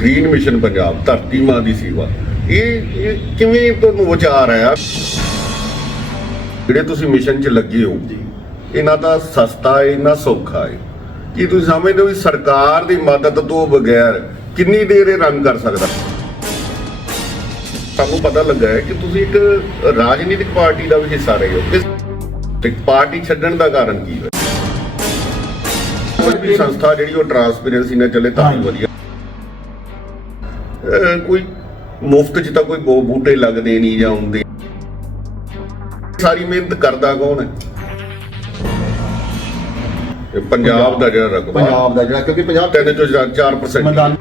Green mission Punjab ਧਰਤੀ ਮਾਂ ਦੀ ਸੇਵਾ। ਇਹ ਇਹ ਕਿਵੇਂ ਤੁਹਾਨੂੰ ਵਿਚਾਰ ਆਇਆ? ਜਿਹੜੇ ਤੁਸੀਂ ਮਿਸ਼ਨ 'ਚ ਲੱਗੇ ਹੋ ਇਹਨਾਂ ਦਾ ਸਸਤਾ ਹੈ ਇਹਨਾਂ ਸੌਖਾ ਹੈ। ਕੀ ਤੁਸੀਂ ਸਮਝਦੇ ਹੋ ਵੀ ਸਰਕਾਰ ਦੀ ਮਦਦ ਤੋਂ ਬਗੈਰ ਕਿੰਨੀ ਦੇਰ ਇਹ ਰਨ ਕਰ ਸਕਦਾ? ਸਾਨੂੰ ਪਤਾ ਲੱਗਾ ਹੈ ਕਿ ਤੁਸੀਂ ਇੱਕ ਰਾਜਨੀਤਿਕ ਪਾਰਟੀ ਦਾ ਵੀ ਹਿੱਸਾ ਰਹੇ ਹੋ। ਤੇ ਪਾਰਟੀ ਛੱਡਣ ਦਾ ਕਾਰਨ ਕੀ ਹੈ ਕੋਈ ਵੀ ਸੰਸਥਾ ਜਿਹੜੀ ਉਹ ਟਰਾਂਸਪੇਰੈਂਸੀ ਨਾਲ ਚੱਲੇ ਤਾਂ ਹੀ ਵਧੀਆ। ਮੁਫਤ 'ਚ ਤਾਂ ਕੋਈ ਬੂਟੇ ਲੱਗਦੇ ਨਹੀਂ ਜਾਂ ਹੁੰਦੇ। ਸਾਰੀ ਮਿਹਨਤ ਕਰਦਾ ਕੌਣ ਹੈ? ਇਹ ਪੰਜਾਬ ਦਾ ਜਿਹੜਾ ਰਕਬਾ ਪੰਜਾਬ ਦਾ ਜਿਹੜਾ ਕਿਉਂਕਿ ਪੰਜਾਬ ਤਿੰਨ ਚੋਂ 4% ਮੈਦਾਨ